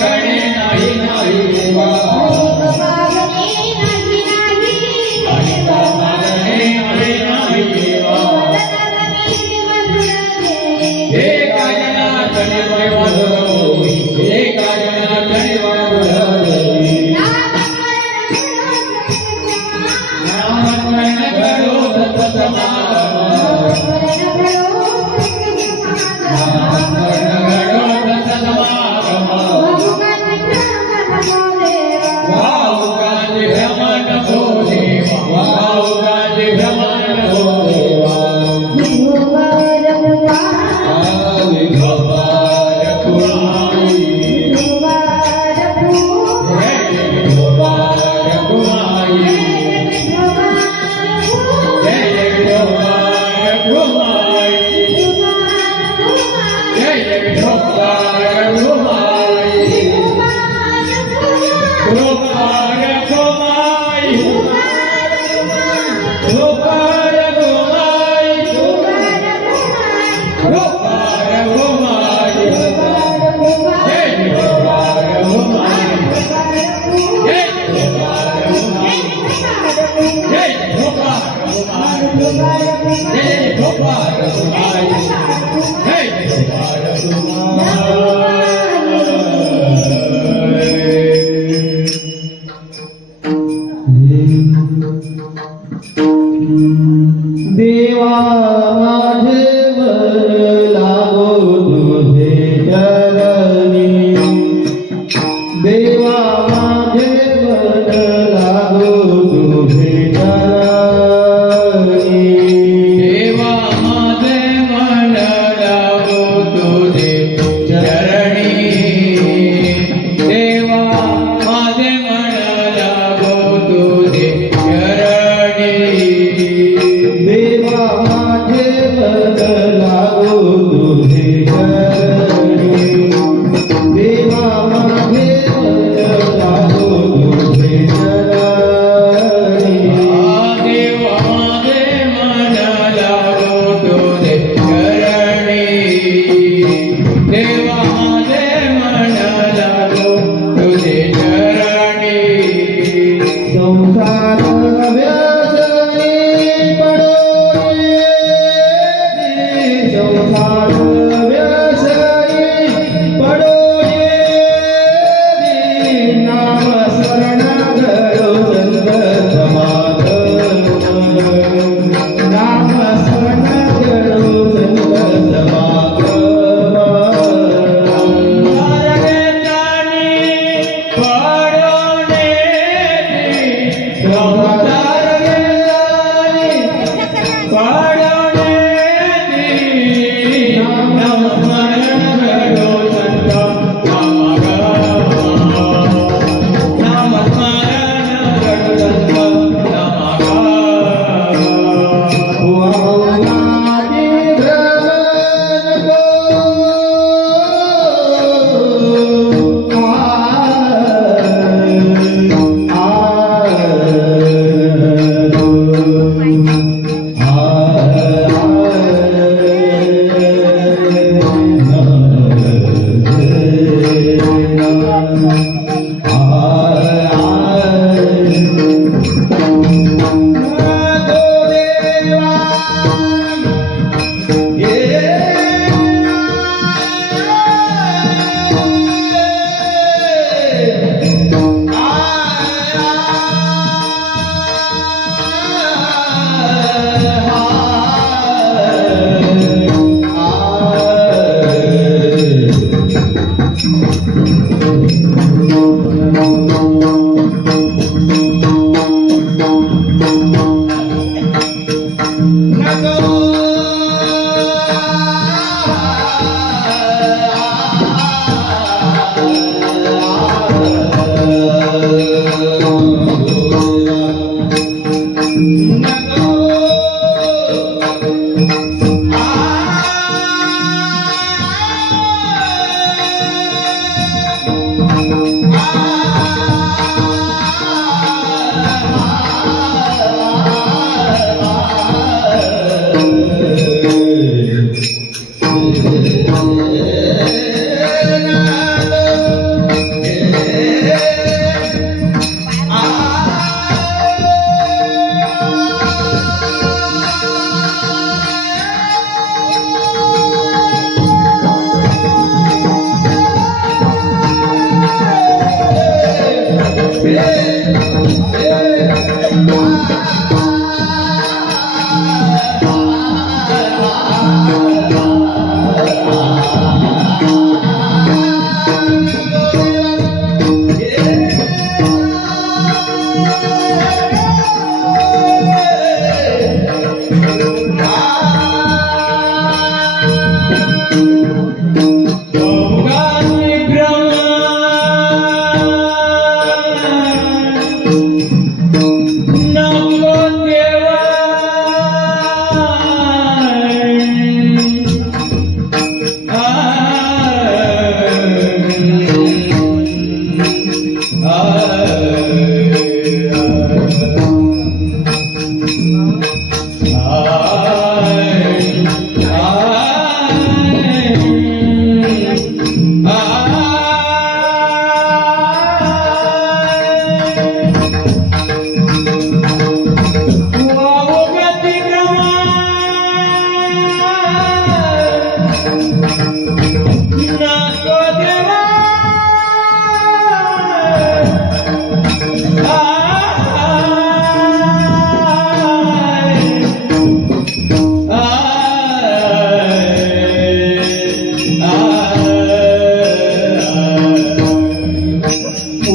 गणे देवा माझे मन लागो तुझे चरणी देवा माझे मन लागो तुझे चरणी देवा माझे मन लागो तुझे चरणी देवा माझे मन लागो तुझे चरणी देवा माझे मन लागो तुझे चरणी देवा माझे मन लागो तुझे चरणी देवा माझे मन लागो तुझे चरणी संसार व्यसनी पडोये संसार व्यसनी पडोये नाम स्मरण करो संत समागम नाम स्मरण करो संत समागम मार्गेतानी पडोने मार्गेतानी पडोने नाम स्मरण करो संत समागम नाम स्मरण करो संत समागम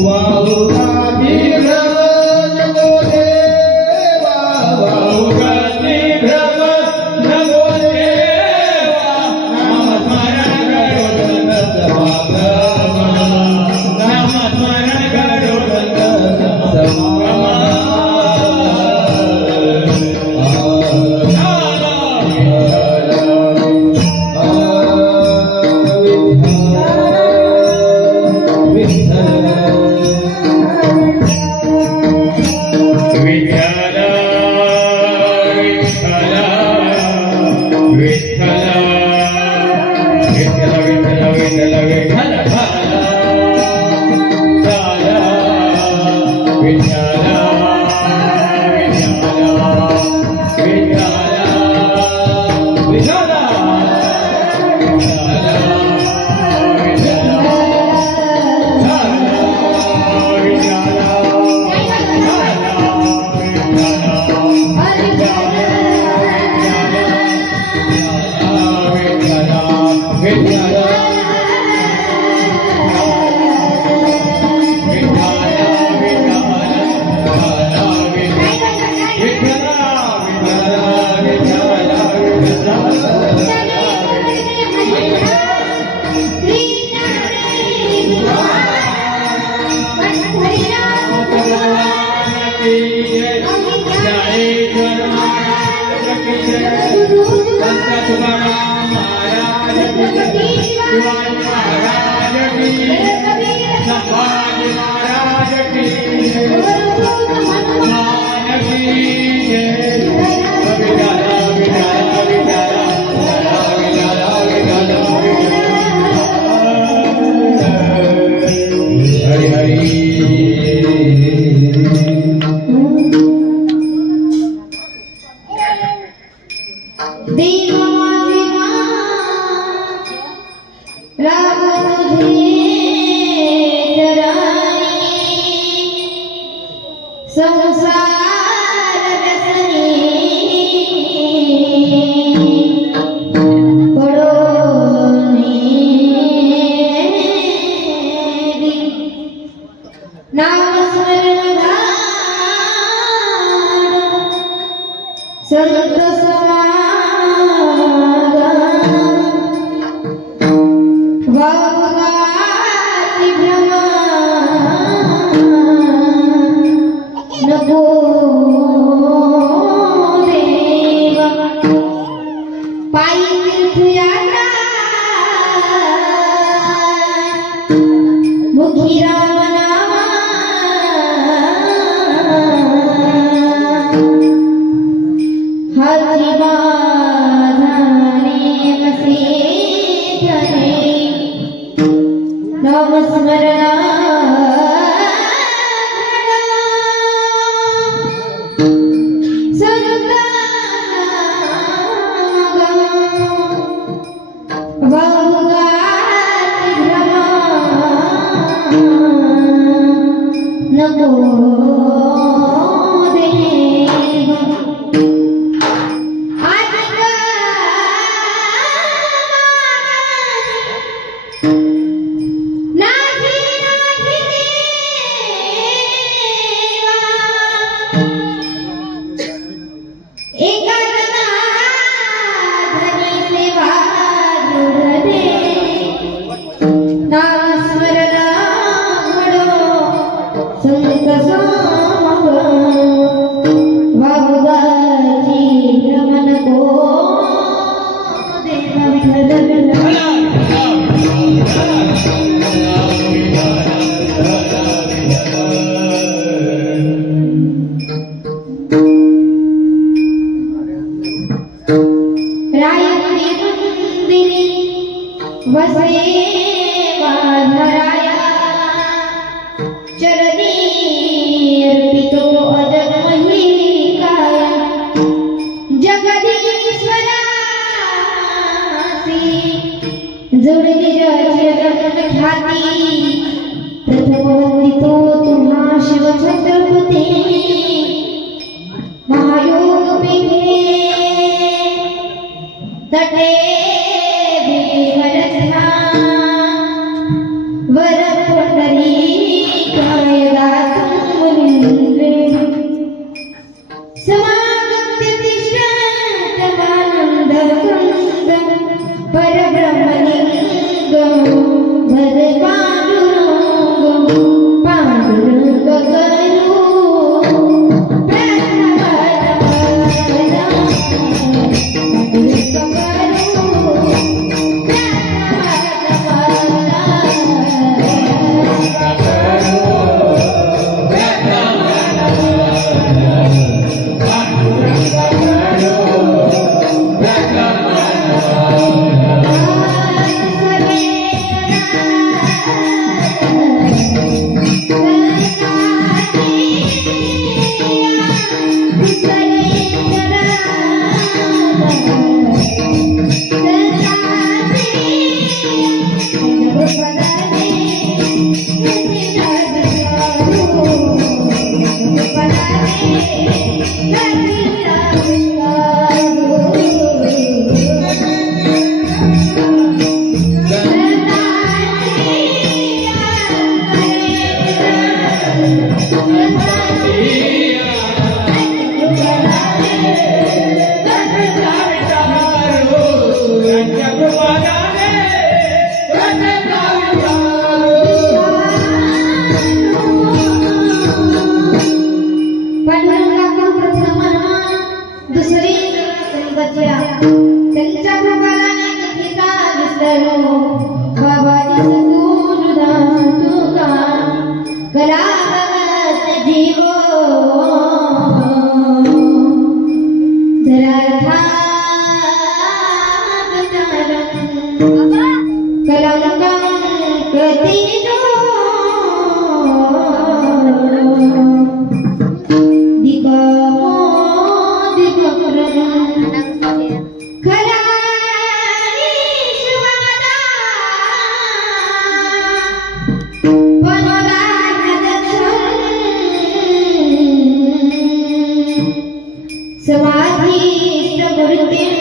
वाहुगाती भ्रम नको देवा वाहुगाती भ्रम नको देवा नामस्मरण घडो नामस्मरण घडो विठ्ठल विठ्ठल विठ्ठल विठ्ठल विठ्ठल विठ्ठल विठ्ठल विठ्ठल हरि संसार व्यसनी पडोनी नाम स्मरण संत समागम वाहुगाती भ्रम नको देवा पायी तीर्थयात्रा मुखी राम नामा हाती बाधाने कसे धने नाम स्मरणा नको देवा अधिक नाही नाही देवा एका धनी सेवा दृढ दे नाम स्मरण संत समागम वाहुगाती भ्रम नको देवा विठ्ठल रायपुरी मंदिरी वसे वाधराया चरणी अर्पितो अजन्महि काया जगदीश्वरासी जोडली जगन ख्याती प्रथम वंदितो तुम्हा शिव छत्रपती महायोग पीठे तटे विहरता वर पुंडरी विधाय दातुं मुनीन्द्रे समागम्य तिष्ठतमानन्दकन्दं परब्रह्मलिङ्गं भजे पाण्डुरङ्गं पाण्डुरङ्गकरो त्यांच्या भगवाने कथिता विसरो बाबाजी सद्गुरुदा तुका कलावत जीवो धरार्था कलंकं कृतिनो दिगमो दिगक्रम समाधीष्टमूर्तिं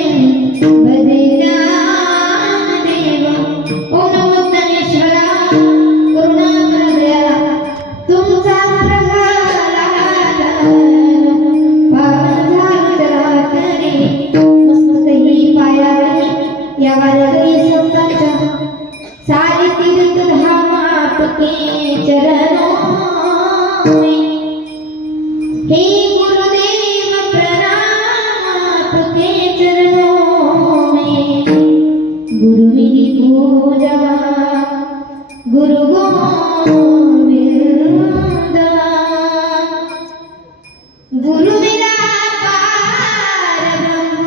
भजे ज्ञानदेवं ॐ नमो ज्ञानेश्वरा करुणाकरदया तुमचा प्रल्हाद पावन झालं चराचरी मस्तही पायावरी या वारकरी संतांच्या सारी तीर्थधाम आपके चरणों में हे गुरुदेव प्रणाम आपके चरणों में गुरु मेरी पूजा गुरु गोविंद गुरु मेरा पार ब्रह्म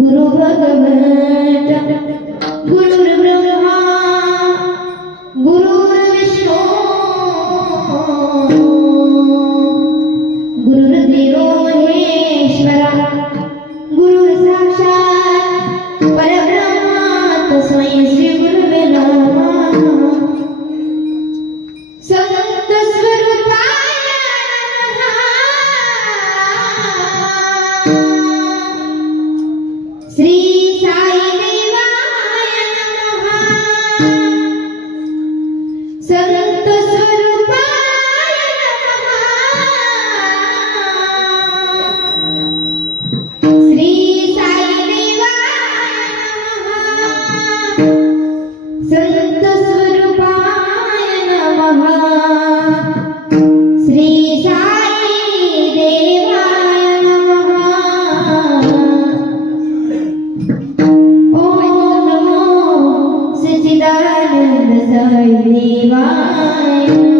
गुरु भगवत गुरुर्ब्रह्मा गुरुर्विष्णु गुरुर्देवो महेश्वरा गुरुर्साक्षात् परब्रह्म तस्मै श्री गुरुवे नमः संत स्वरूपाय नमः श्री साई देवाय नमः संत स्वरूपाय नमः श्री साई देवाय नमः संत स्वरूपाय नमः श्री साई देवाय नमः ॐ नमो सच्चिदानंद साई देवाय नमः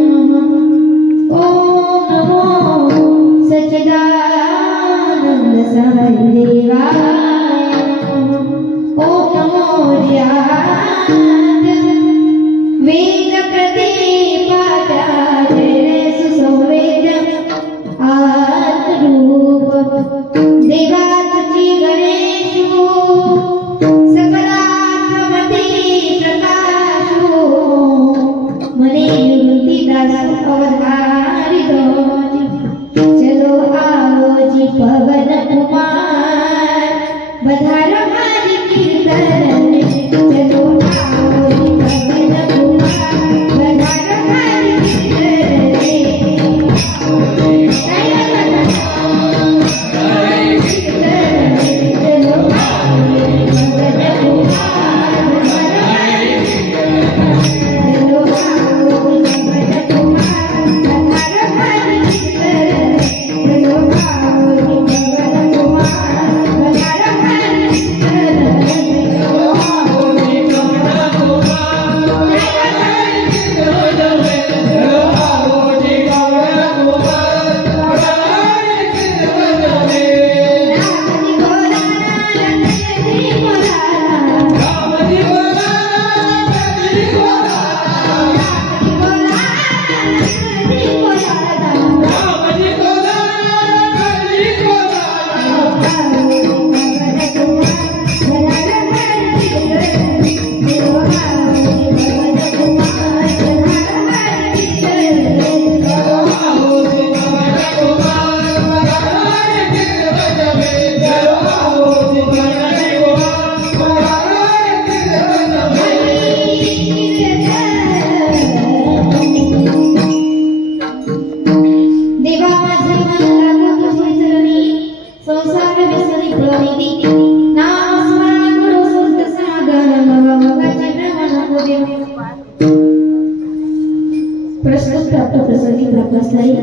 प्रश्न प्राप्त प्रसंगी ब्रह्मस्थायी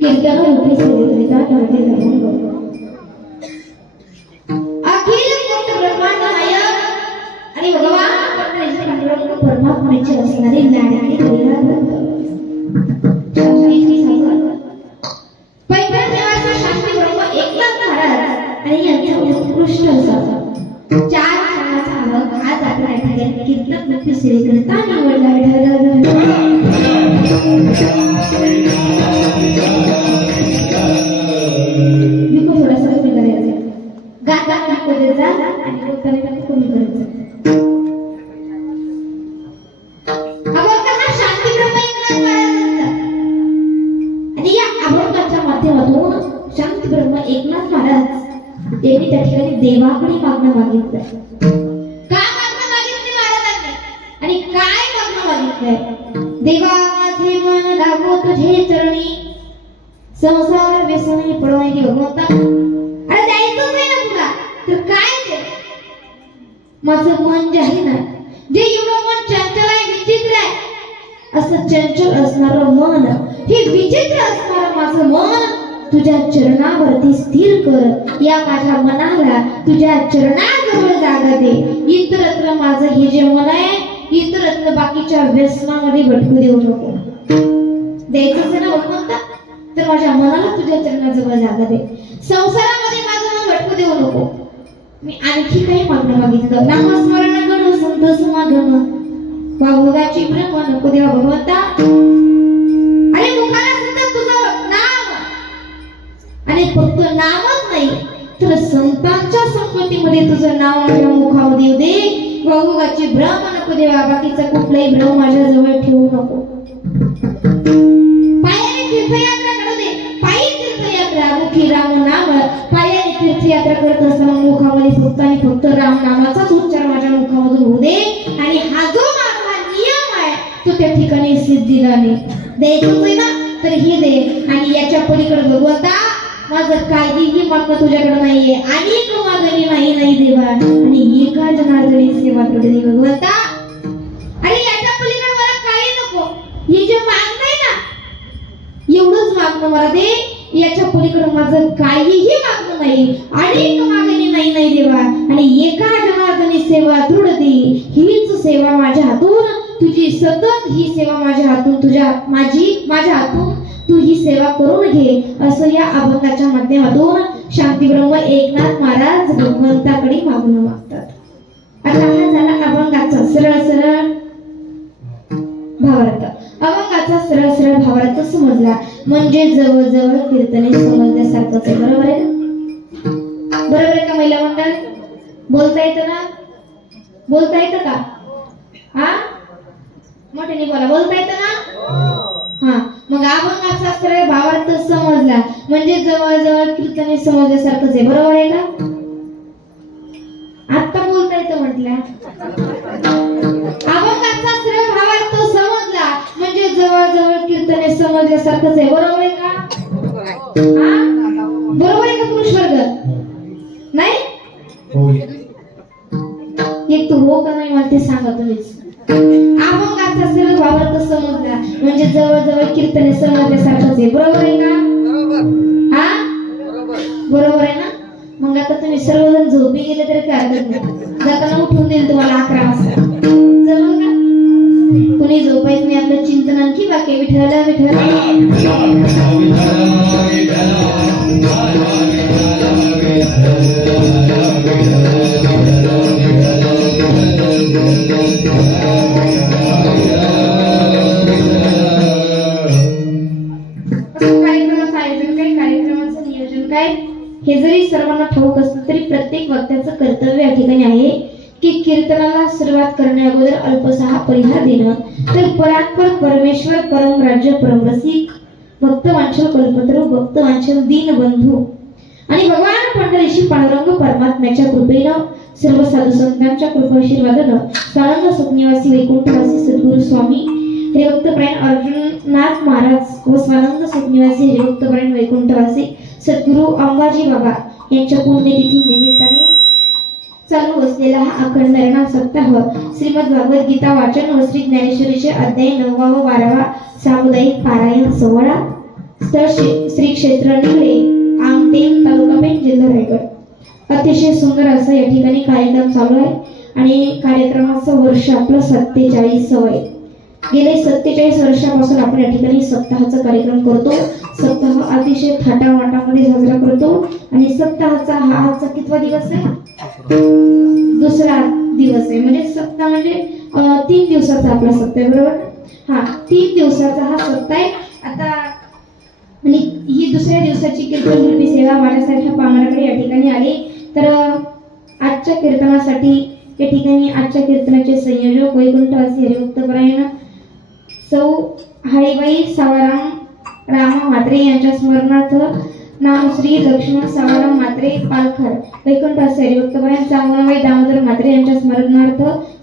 कीर्तन रूपी सेविका नवके धर्म बघ अखिल मोठ ब्रह्मांड नायक आणि भगवान परमात्म्याची असणारी लाडकी दैवा शांतीची सागर पैठण देवाचा शांती ब्रह्म एकनाथ महाराज आणि यांचा उत्कृष्ट असा 4 सणाचा भाग आज आपल्या ठिकाणी कीर्तन रूपी सेविका निवडला मी खूप थोडासा कमी करायचं गाता कमी जा आणि बोलताना कमी करायचं अभंग हा शांती ब्रह्म एकनाथ महाराजांचा आणि या अभंगाच्या माध्यमातून शांती ब्रह्म एकनाथ महाराज त्यांनी त्या ठिकाणी देवाकडे मागणं मागितलं का मागणं मागितली महाराजांनी आणि काय मागणं मागितलंय देवा माझे मन लागो तुझे चरणी संसार व्यसनी पडवणे की भगवंता अरे द्यायचंच आहे ना तुला तर काय ते माझं मन जे आहे ना जे एवढं मन चंचल आहे विचित्र आहे असं चंचल असणारं मन हे विचित्र असणारं माझं मन तुझ्या चरणावरती स्थिर कर या माझ्या मनाला तुझ्या चरणाजवळ जागा दे इतरत्र माझं हे जे मन आहे इतरत्र बाकीच्या व्यसनामध्ये भटकू देऊ नको द्यायचंच आहे ना भगवंता तर माझ्या मनाला तुझ्या चरणाजवळ जागा दे संसारामध्ये माझं मन भटकू देऊ नको मी आणखी काही मागणं मागितलं नामस्मरण गण संत समागम वाघोगाची ब्रह्म नको देवा भगवंता अरे मुखाला सतत तुझं नाम आणि फक्त नामच नाही तर संतांच्या संगतीमध्ये तुझं नाव माझ्या मुखामध्ये येऊ दे वाघोगाची ब्रह्म नको देवा बाकीचा कुठलाही भ्रम माझ्या जवळ ठेवू नको पायाने तीर्थयात्रा करू दे पायी तीर्थयात्रा मुखी राम नाम पायाने तीर्थयात्रा करत असताना मुखामध्ये फक्त आणि फक्त राम नामाचाच उच्चार माझ्या मुखामधून होऊ दे आणि हा जो माझा नियम आहे तो त्या ठिकाणी सिद्धीला नाही द्यायचंच आहे ना तर हे दे आणि याच्या पलीकडे भगवंता माझं काहीही मागणं तुझ्याकडे नाहीये आणि मागणी नाही देवा आणि एका जनार्दनी सेवा करू दे भगवंता आणि याच्या पलीकडे मला काही नको हे जे मागणं आहे ना एवढंच मागणं मला दे याच्या पलीकडे माझं काहीही मागणं नाही आणि मागणी नाही देवा आणि एका जनार्दनी सेवा दृढ दे हीच सेवा माझ्या हातून तुझी सतत ही सेवा माझ्या हातून माझ्या हातून तू ही सेवा करून घे असं या अभंगाच्या माध्यमातून शांती ब्रह्म एकनाथ महाराज भगवंताकडे मागणं मागतात आता हा झाला अभंगाचा सरळ भावार्थ अभंगाचा सरळ भावार्थ समजला म्हणजे जवळ कीर्तने समजल्यासारखंच आहे बरोबर आहे का महिला मंडळ बोलता येतं का हा मोठ्याने बोला बोलता येतं ना हा मग अभंगाचा सरळ भावार्थ समजला म्हणजे जवळ कीर्तने समजल्यासारखंच आहे बरोबर आहे का आता बोलता येतं म्हटलं अभंगाचा सरळ भावार्थ समजला म्हणजे जवळ कीर्तने समजल्यासारखंच आहे बरोबर आहे का हा बरोबर आहे का पुरुष वर्ग नाही एक तू हो का नाही मला ते सांगा तुम्हीच अभंगाचा सरळ भावार्थ समजला म्हणजे जवळ कीर्तने समजल्यासारखंच आहे बरोबर आहे का हा बरोबर आहे ना मग आता तुम्ही सर्वजण झोपी गेले तरी काय हरकत नाही जाताना उठून देईल तुम्हाला 11 वाजता जमल का कुणी झोपायचं नाही आपलं चिंतन आणखी बाकी विठ्ठल कार्यक्रमाचं नियोजन काय हे जरी सर्वांना ठाऊक असलं तरी प्रत्येक वक्त्याचं कर्तव्य या ठिकाणी आहे की कीर्तनाला सुरुवात करण्या अगोदर अल्पसा परिहार देणं तर परात्पर परमेश्वर परम राज्य परम रसिक भक्त वांछल कल्पतरू भक्त वांछल दीन बंधू आणि भगवान पंढरीशी पांडुरंग परमात्म्याच्या कृपेनं सर्व साधू संतांच्या कृपाशीर्वादानं सानंद सुखनिवासी वैकुंठवासी सद्गुरु स्वामी हरिभक्तपरायण अर्जुननाथ महाराज व स्वानंद सुखनिवासी हरिभक्तपरायण वैकुंठवासी सद्गुरु अंबाजी बाबा यांच्या पुण्यतिथी निमित्ताने चालू असलेला हा अखंड हरिनाम सप्ताह श्रीमद भागवत गीता वाचन व श्री ज्ञानेश्वरीचे अध्याय 9वा व 12वा सामुदायिक पारायण सोहळा स्थळ श्री क्षेत्र निगडे आमटेम तालुका पेठ जिल्हा रायगड. अतिशय सुंदर असं या ठिकाणी कार्यक्रम चालू आहे आणि कार्यक्रमाचं वर्ष आपलं 47 आहे. गेले 47 वर्षापासून आपण या ठिकाणी सप्ताहाचा कार्यक्रम करतो. सप्ताह अतिशय थाटामाटामध्ये साजरा करतो आणि सप्ताहाचा हा आजचा कितवा दिवस आहे? दुसरा दिवस आहे. म्हणजे सप्ताह म्हणजे 3 दिवसाचा आपला सप्ताह आहे, बरोबर? हा, 3 दिवसाचा हा सप्ताह आहे. आता आणि ही दुसऱ्या दिवसाची कीर्तन रूपी सेवा माझ्यासारख्या पामराकडे या ठिकाणी आली. तर आजच्या कीर्तनासाठी या ठिकाणी आजच्या कीर्तनाचे संयोजक वैकुंठवासी हरिभक्तपरायण सौ हळीबाई सावराम रामा म्हात्रे यांच्या स्मरणार्थ नाम श्री लक्ष्मण सावराम म्हात्रे पालखर वैकुंठवासी हरिभक्तपरायण चांगलाबाई दामोदर म्हात्रे यांच्या स्मरणार्थ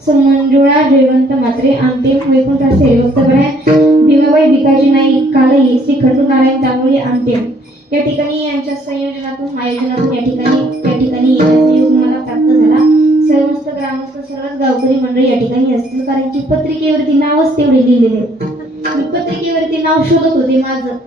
मंजुळा जयवंत म्हात्रे आमटेम वैकुंठवासी हरिभक्तपरायण भीमाबाई भिकाजी नाईक कालई श्री खंडूनारायण तांबोळी आमटेम या ठिकाणी यांच्या संयोजनातून आयोजनातून या ठिकाणी येण्याचा योग मला प्राप्त झाला. समस्त ग्रामस्थ सर्वच गावकरी मंडळी या ठिकाणी असतील, कारण की पत्रिकेवरती नावच तेवढे लिहिलेले. मी पत्रिकेवरती नाव शोधत होते, माझं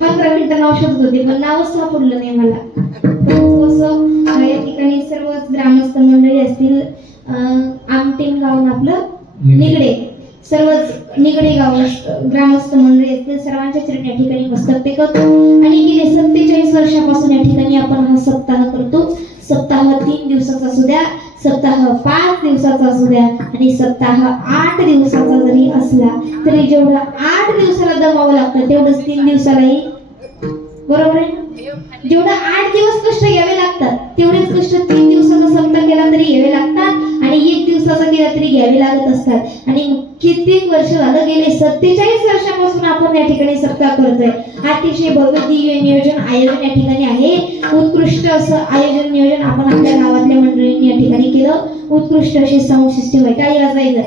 15 मिनिटं नाव शोधत होते, पण नावच सापडलं नाही मला. परंतु या ठिकाणी सर्वच ग्रामस्थ मंडळी असतील, आमटेम गावून आपलं निगडे सर्वच निगडे गाव ग्रामस्थ मंडळी असतील, सर्वांच्या चरणी या ठिकाणी मस्तक टेकवतो. आणि गेले 47 वर्षापासून या ठिकाणी आपण हा सप्ताह करतो. सप्ताह 3 दिवसाचा असू द्या, सप्ताह 5 दिवसाचा असू द्या आणि सप्ताह 8 दिवसाचा जरी असला तरी जेवढं 8 दिवसाला दमावं लागतं तेवढंच 3 दिवसालाही, बरोबर आहे? जेवढं 8 दिवस कष्ट घ्यावे लागतात तेवढेच कष्ट 3 दिवसाचा सप्ताह केला तरी घ्यावे लागतात आणि 1 दिवसाचा केला तरी घ्यावे लागत असतात. आणि कित्येक वर्ष झालं, गेले 47 वर्षापासून आपण या ठिकाणी सप्ताह करतोय. अतिशय भव्य दिव्य नियोजन आयोजन या ठिकाणी आहे. उत्कृष्ट असं आयोजन नियोजन आपण आपल्या गावातल्या मंडळींनी या ठिकाणी केलं. उत्कृष्ट अशी साऊंड सिस्टीम आहे, काही वाजायचं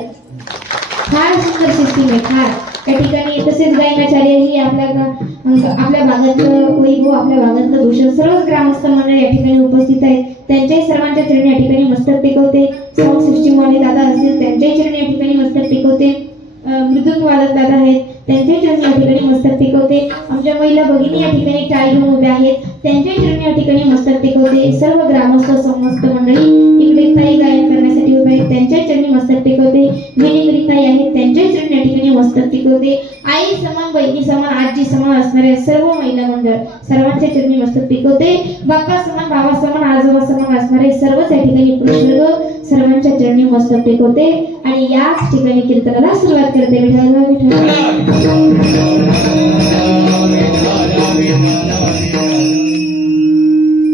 फार सुंदर सिस्टीम आहे फार या ठिकाणी. तसेच गायनाचार्य ही आपल्या भागातलं वैभव, आपल्या भागातलं भूषण, सर्वच ग्रामस्थ मंडळ या ठिकाणी उपस्थित आहेत. त्यांच्याही सर्वांच्या चरणी या ठिकाणी मस्तक टेकवते. साऊंड सिस्टीम वाले दादा असतील त्यांच्याही चरणी या ठिकाणी मस्तक टेकवते. मृदुंग वादक दादा आहेत त्यांच्याही चरणी या ठिकाणी मस्तक टेकवते. आमच्या महिला भगिनी या ठिकाणी टाळी घेऊन उभ्या आहेत, त्यांच्याही चरणी या ठिकाणी मस्तक टेकवते. सर्व ग्रामस्थ समस्त मंडळी इकडे ताई गायन करण्यासाठी उभे आहेत, त्यांच्याही चरणी मस्तक टेकवते. मिनिंगरी ताई आहेत, त्यांच्याही चरणी या ठिकाणी मस्तक टेकवते. आई समान, बहिणी समान, आजी समान असणाऱ्या सर्व महिला मंडळ सर्वांच्या चरणी मस्तक टेकवते. बाप्पा समान, भावा समान, आजोबा समान असणारे सर्वच या ठिकाणी पुरुषवर्ग सर्वांच्या चरणी मस्तक टेकवते. आणि याच ठिकाणी कीर्तनाला सुरुवात करते. विठ्ठल विठ्ठल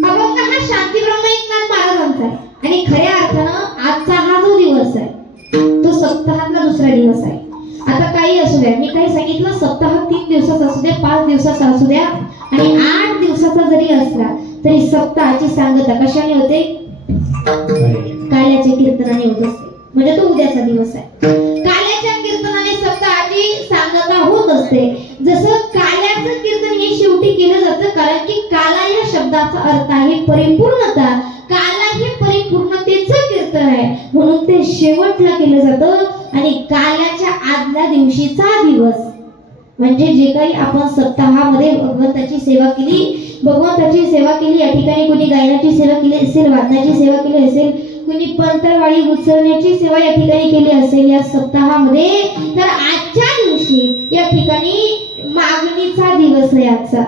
अभंग हा शांती ब्रह्म एकनाथ महाराजांचा आहे आणि खऱ्या अर्थानं आजचा हा जो दिवस आहे तो सप्ताहातला दुसरा दिवस आहे. आता काही असू द्या, मी काही सांगितलं, सप्ताह 3 दिवसाचा असू द्या, 5 दिवसाचा असू द्या आणि 8 दिवसाचा जरी असला तरी सप्ताहाची सांगता कशाने होते? काल्याच्या कीर्तनाने होत असते. म्हणजे तो उद्याचा दिवस आहे. काल्याच्या कीर्तनाने सप्ताहाची सांगता होत असते. जसं काल्याचं कीर्तन हे शेवटी केलं जातं, कारण की काला या शब्दाचा अर्थ आहे परिपूर्णता. काला हे परिपूर्णतेचं कीर्तन आहे म्हणून ते शेवटला केलं जातं. आणि काल्याच्या आदल्या दिवशीचा दिवस म्हणजे जे काही आपण सप्ताहामध्ये भगवंताची सेवा केली, या ठिकाणी कोणी गायनाची सेवा केली असेल, वादनाची सेवा केली असेल, कुणी पंतवाळी उचलण्याची सेवा या ठिकाणी केली असेल या सप्ताहामध्ये, तर आजच्या दिवशी या ठिकाणी मागणीचा दिवस आहे आजचा.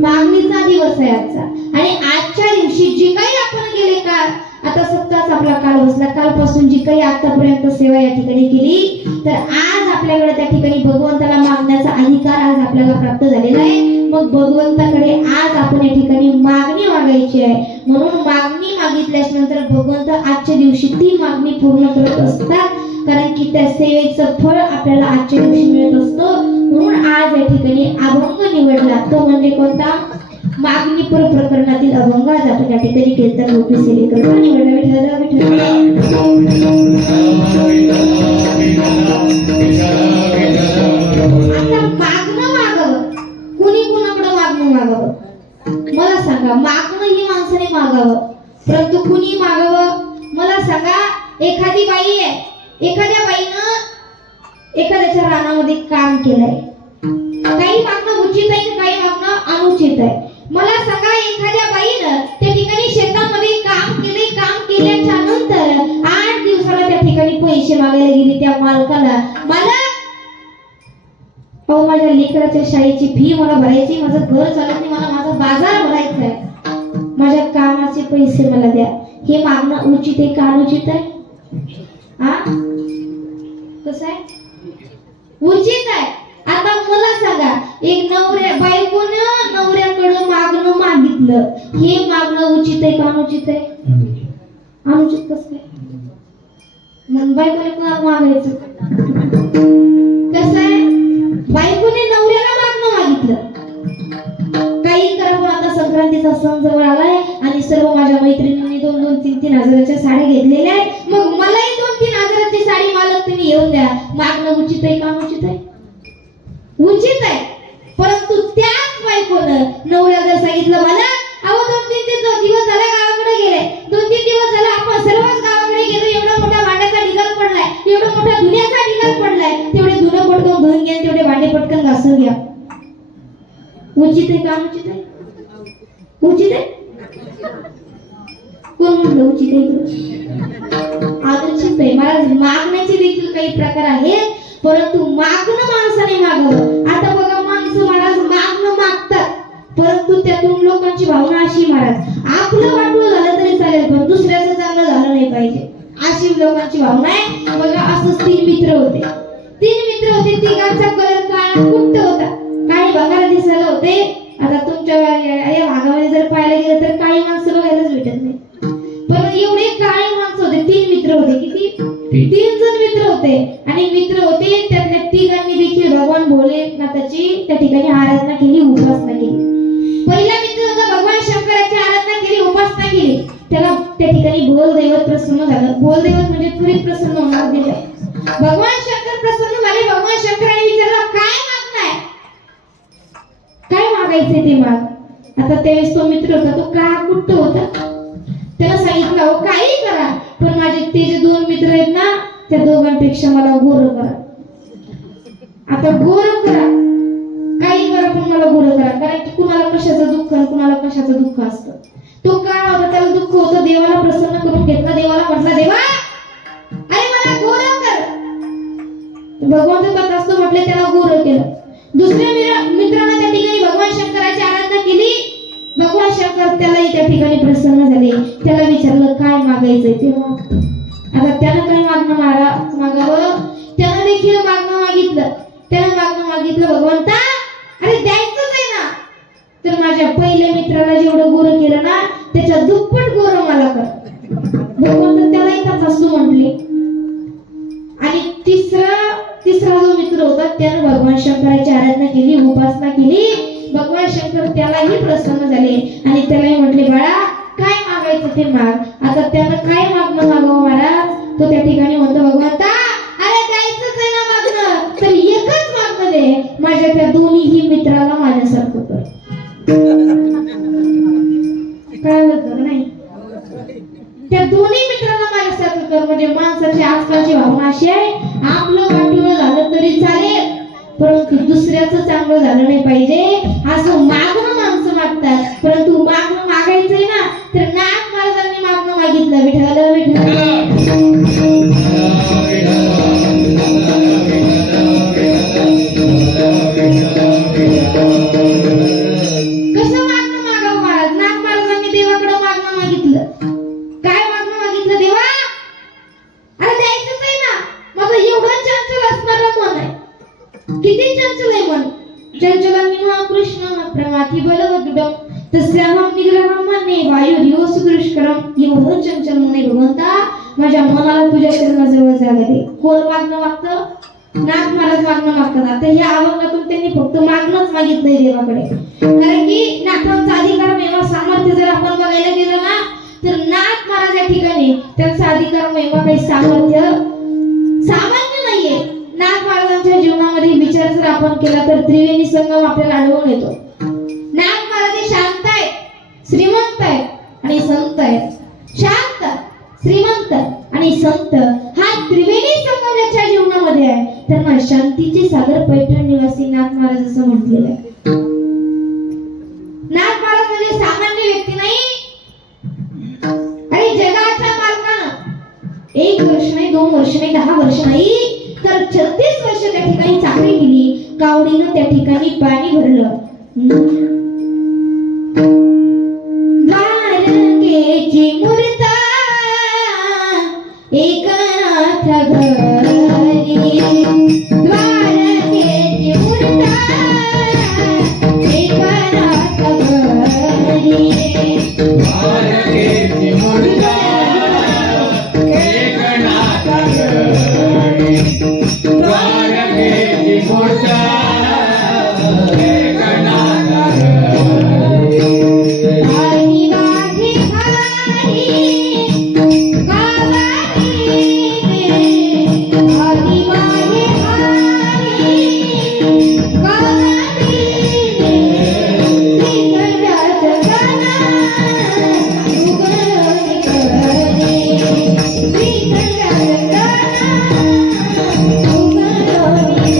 मागणीचा दिवस आहे आजचा. आणि आजच्या दिवशी जी काही आपण गेले काल, आता सप्ताहाचा आपला काल बसला, कालपासून जी काही आतापर्यंत सेवा या ठिकाणी केली, तर आज आपल्याकडे त्या ठिकाणी भगवंताला मागण्याचा अधिकार आज आपल्याला प्राप्त झालेला आहे. मग भगवंताकडे आज आपण या ठिकाणी मागणी मागायची आहे. म्हणून मागणी मागितल्याच्या नंतर भगवंत आजच्या दिवशी ती मागणी पूर्ण करत असतात, कारण की त्या सेवेचं फळ आपल्याला आजच्या दिवशी मिळत असतं. म्हणून आज या ठिकाणी अभंग निवडला, तो म्हणजे कोणता? मागणीपर प्रकरणातील अभंग आज आपण या ठिकाणी कीर्तन रूपी सेवेकरता निवडला. विठ्ठल विठ्ठल आता मागणं मागावं, कुणी कुणाकडे मागणं मागावं? मला सांगा, मागणं ही माणसाने एखादी बाई आहे, एखाद्या बाईनं एखाद्याच्या रानामध्ये काम केलंय, काही मागणं उचित आहे तर काही मागणं अनुचित आहे. मला सांगा, एखाद्या बाईनं त्या ठिकाणी शेतामध्ये काम केले, काम केल्याच्या नंतर 8 दिवसाला त्या ठिकाणी पैसे मागायला गेली त्या मालकाला. मालक, अहो माझ्या लेकराच्या शाळेची फी मला भरायची, माझं घर चालत नाही, मला माझा बाजार भरायचा आहे, माझ्या कामाचे पैसे मला द्या. हे मागणं उचित आहे का अनुचित आहे? हा, कसं आहे? उचित आहे. आता मला सांगा, एक बायकोनं नवऱ्याकडे मागणं मागितलं, हे मागणं उचित आहे का अनुचित आहे? अनुचित कसं काय? मग बायकोने कोणाला मागायचं? कसं आहे, बायकोने नवऱ्याला मागणं मागितलं. काही करा, पण आता संक्रांतीचा सण जवळ आलाय आणि सर्व माझ्या मैत्रिणींनी 2-2, 3-3 हजाराच्या साड्या घेतलेल्या आहेत, मग मलाही 2-3 हजाराची साडी मालक तुम्ही येऊन द्या. मागणं उचित आहे का अनुचित आहे? उचित आहे. परंतु त्याच बायकोनं नवऱ्याला सांगितलं, मला अहो 2-3 दिवस झाले गावाकडे गेले, 2-3 दिवस झाले आपण सर्वच गावाकडे गेलो, एवढा मोठा भांड्याचा ढिगाल पडलाय, एवढा मोठा धुण्याचा ढिगाल पडलाय, तेवढे धुणं पटकन धुवून घ्या, तेवढे भांडे पटकन घासून घ्या. उचित आहे का अनुचित आहे? उचित आहे. कोण म्हणलं उचित आहे? अनुचित आहे. महाराज, मागण्याचे देखील काही प्रकार आहेत, परंतु मागणं माणसाने मागावं. आता बघा, माणसं महाराज मागणं मागतात, परंतु त्यातून लोकांची भावना अशी, महाराज आपलं वाटलं झालं तरी चालेल, पण दुसऱ्याचं चांगलं झालं नाही पाहिजे, अशी लोकांची भावना आहे. बघा, असंच 3 मित्र होते. 3 मित्र होते, तिघांचा कलर काळा कुट्ट होता, काही बघायला दिसायला होते. आता तुमच्या या भागामध्ये जर पाहायला गेलं तर काही माणसं बघायलाच भेटत नाही, पण एवढे काळी माणसं होते. 3 मित्र होते. किती? 3 जण मित्र होते. आणि मित्र होते त्यातल्या तिघांनी देखील भगवान भोलेनाथाची त्या ठिकाणी आराधना केली, उपासना केली. पहिला मित्र होता, भगवान शंकराची आराधना केली, उपासना केली. त्याला त्या ठिकाणी बोलदैवत प्रसन्न झालं. बोलदैवत म्हणजे त्वरित प्रसन्न होणार देव. भगवान शंकर प्रसन्न झाले. भगवान शंकराने विचारलं, काय मागणं आहे, काय मागायचंय ते माग. आता त्यावेळेस तो मित्र होता, तो का कुट्ट होता, त्याला सांगितलं, अहो काही करा, पण माझे ते जे 2 मित्र आहेत ना, त्या दोघांपेक्षा मला गोरं करा. आता गोरं करा, काही करा, पण मला गोरं करा. कारण की कुणाला कशाचं दुःख आणि कुणाला कशाचं दुःख असतं. तो काळ होता, त्याला दुःख होतं, देवाला प्रसन्न करून घेतला. देवाला म्हटला, देवा अरे मला गोरं कर. भगवंत तथास्तु म्हटले, त्याला गोरं केलं. दुसऱ्या मित्राने त्या ठिकाणी भगवान शंकराची आराधना केली. भगवान शंकर त्यालाही त्या ठिकाणी प्रसन्न झाले. त्याला विचारलं, काय मागायचंय ते माग. आता त्यानं काय मागावं, त्यानं देखील मागणं मागितलं. त्यानं मागणं मागितलं, भगवंता अरे द्यायचंच आहे ना, तर माझ्या पहिल्या मित्राला जेवढं गोरं केलं ना, त्याच्या दुप्पट गोरं मला कर. भगवंत त्यालाही तथास्तु म्हटले. आणि तिसरा जो मित्र होता, त्यानं भगवान शंकराची आराधना केली, उपासना केली. भगवान शंकर त्यालाही प्रसन्न झाले आणि त्यालाही म्हटले, बाळा काय मागायचं ते माग. आता त्यानं काय मागणं मागावं महाराज, तो त्या ठिकाणी म्हणतो, भगवंता अरे द्यायचंच आहे ना मागणं, तर एकच मागणं दे, माझ्या त्या दोन्ही मित्राला माझ्यासारखं कर. काय होतं नाही, त्या दोन्ही मित्रांना माझ्यासारखं कर. म्हणजे माणसाची आजकालची भावना अशी आहे, आपलं वाटलं झालं तरी चालेल, परंतु दुसऱ्याचं चांगलं झालं नाही पाहिजे, असं मागणं माणसं मागतात. परंतु मागणं मागायचंय ना, तर नाथ महाराजांनी मागणं मागितलं, विठ्ठल विठ्ठल. कसं मागणं मागावं महाराज? नाथ महाराजांनी देवाकडे मागणं मागितलं. काय मागणं मागितलं? देवा अरे द्यायचंच आहे ना, माझं एवढं चंचल असणारं मन आहे. किती चंचल आहे मन. चंचलांनी महाकृष्ण प्रमाथी बलवदुडम तस्याहम निग्रहम मने वायुर्यो सुदुष्करम. एवढं चंचल मन आहे भगवंता, माझ्या मनाला तुझ्या चरणाजवळ जागा दे. कोण मागणं मागतं? नाथ महाराज मागणं मागतात. आता या अभंगातून त्यांनी फक्त मागणंच मागितलंय देवाकडे. कारण की नाथांचा अधिकार महिमा सामर्थ्य जर आपण बघायला गेलो ना, तर नाथ महाराज या ठिकाणी त्यांचा अधिकार महिमा काही सामर्थ्य सामान्य नाहीये. नाथ महाराजांच्या जीवनामध्ये विचार जर आपण केला तर त्रिवेणी संगम आपल्याला आढळून येतो. नाथ महाराज शांत आहेत, श्रीमंत आहेत आणि संत आहेत. शांत, श्रीमंत आणि संत हा त्रिवेणी संगमाच्या जीवनामध्ये आहे, त्यांना शांतीचे सागर पैठण निवासी नाथ महाराज असं म्हटलेलं आहे. नाथ महाराज म्हणजे सामान्य व्यक्ती नाही. आणि जगाच्या मालकानं 1 वर्ष नाही, 2 वर्ष नाही, 10 वर्ष नाही, तर 36 वर्ष त्या ठिकाणी चाकरी केली. कावडीनं त्या ठिकाणी पाणी भरलं. द्वारकेची मूर्ता एकनाथ घरी, द्वारकेची मूर्ता एकनाथ घरी. द्वारकेची मूर्ता एकनाथ घरी, द्वारकेची मूर्ता एकनाथ घरी. आणि माझी हरी कावारी रे, आणि माझी हरी कावारी रे, श्रीखंडाचं गाणं उघडून करे, श्रीखंडाचं गाणं उघडून करे.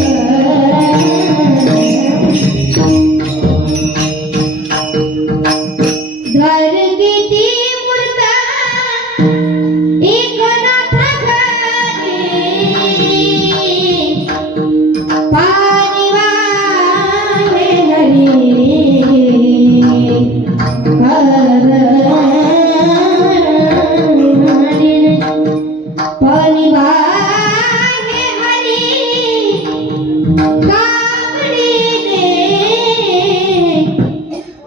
द्वारकेची मूर्ता एकनाथ घरी, पाणी वाहे हरी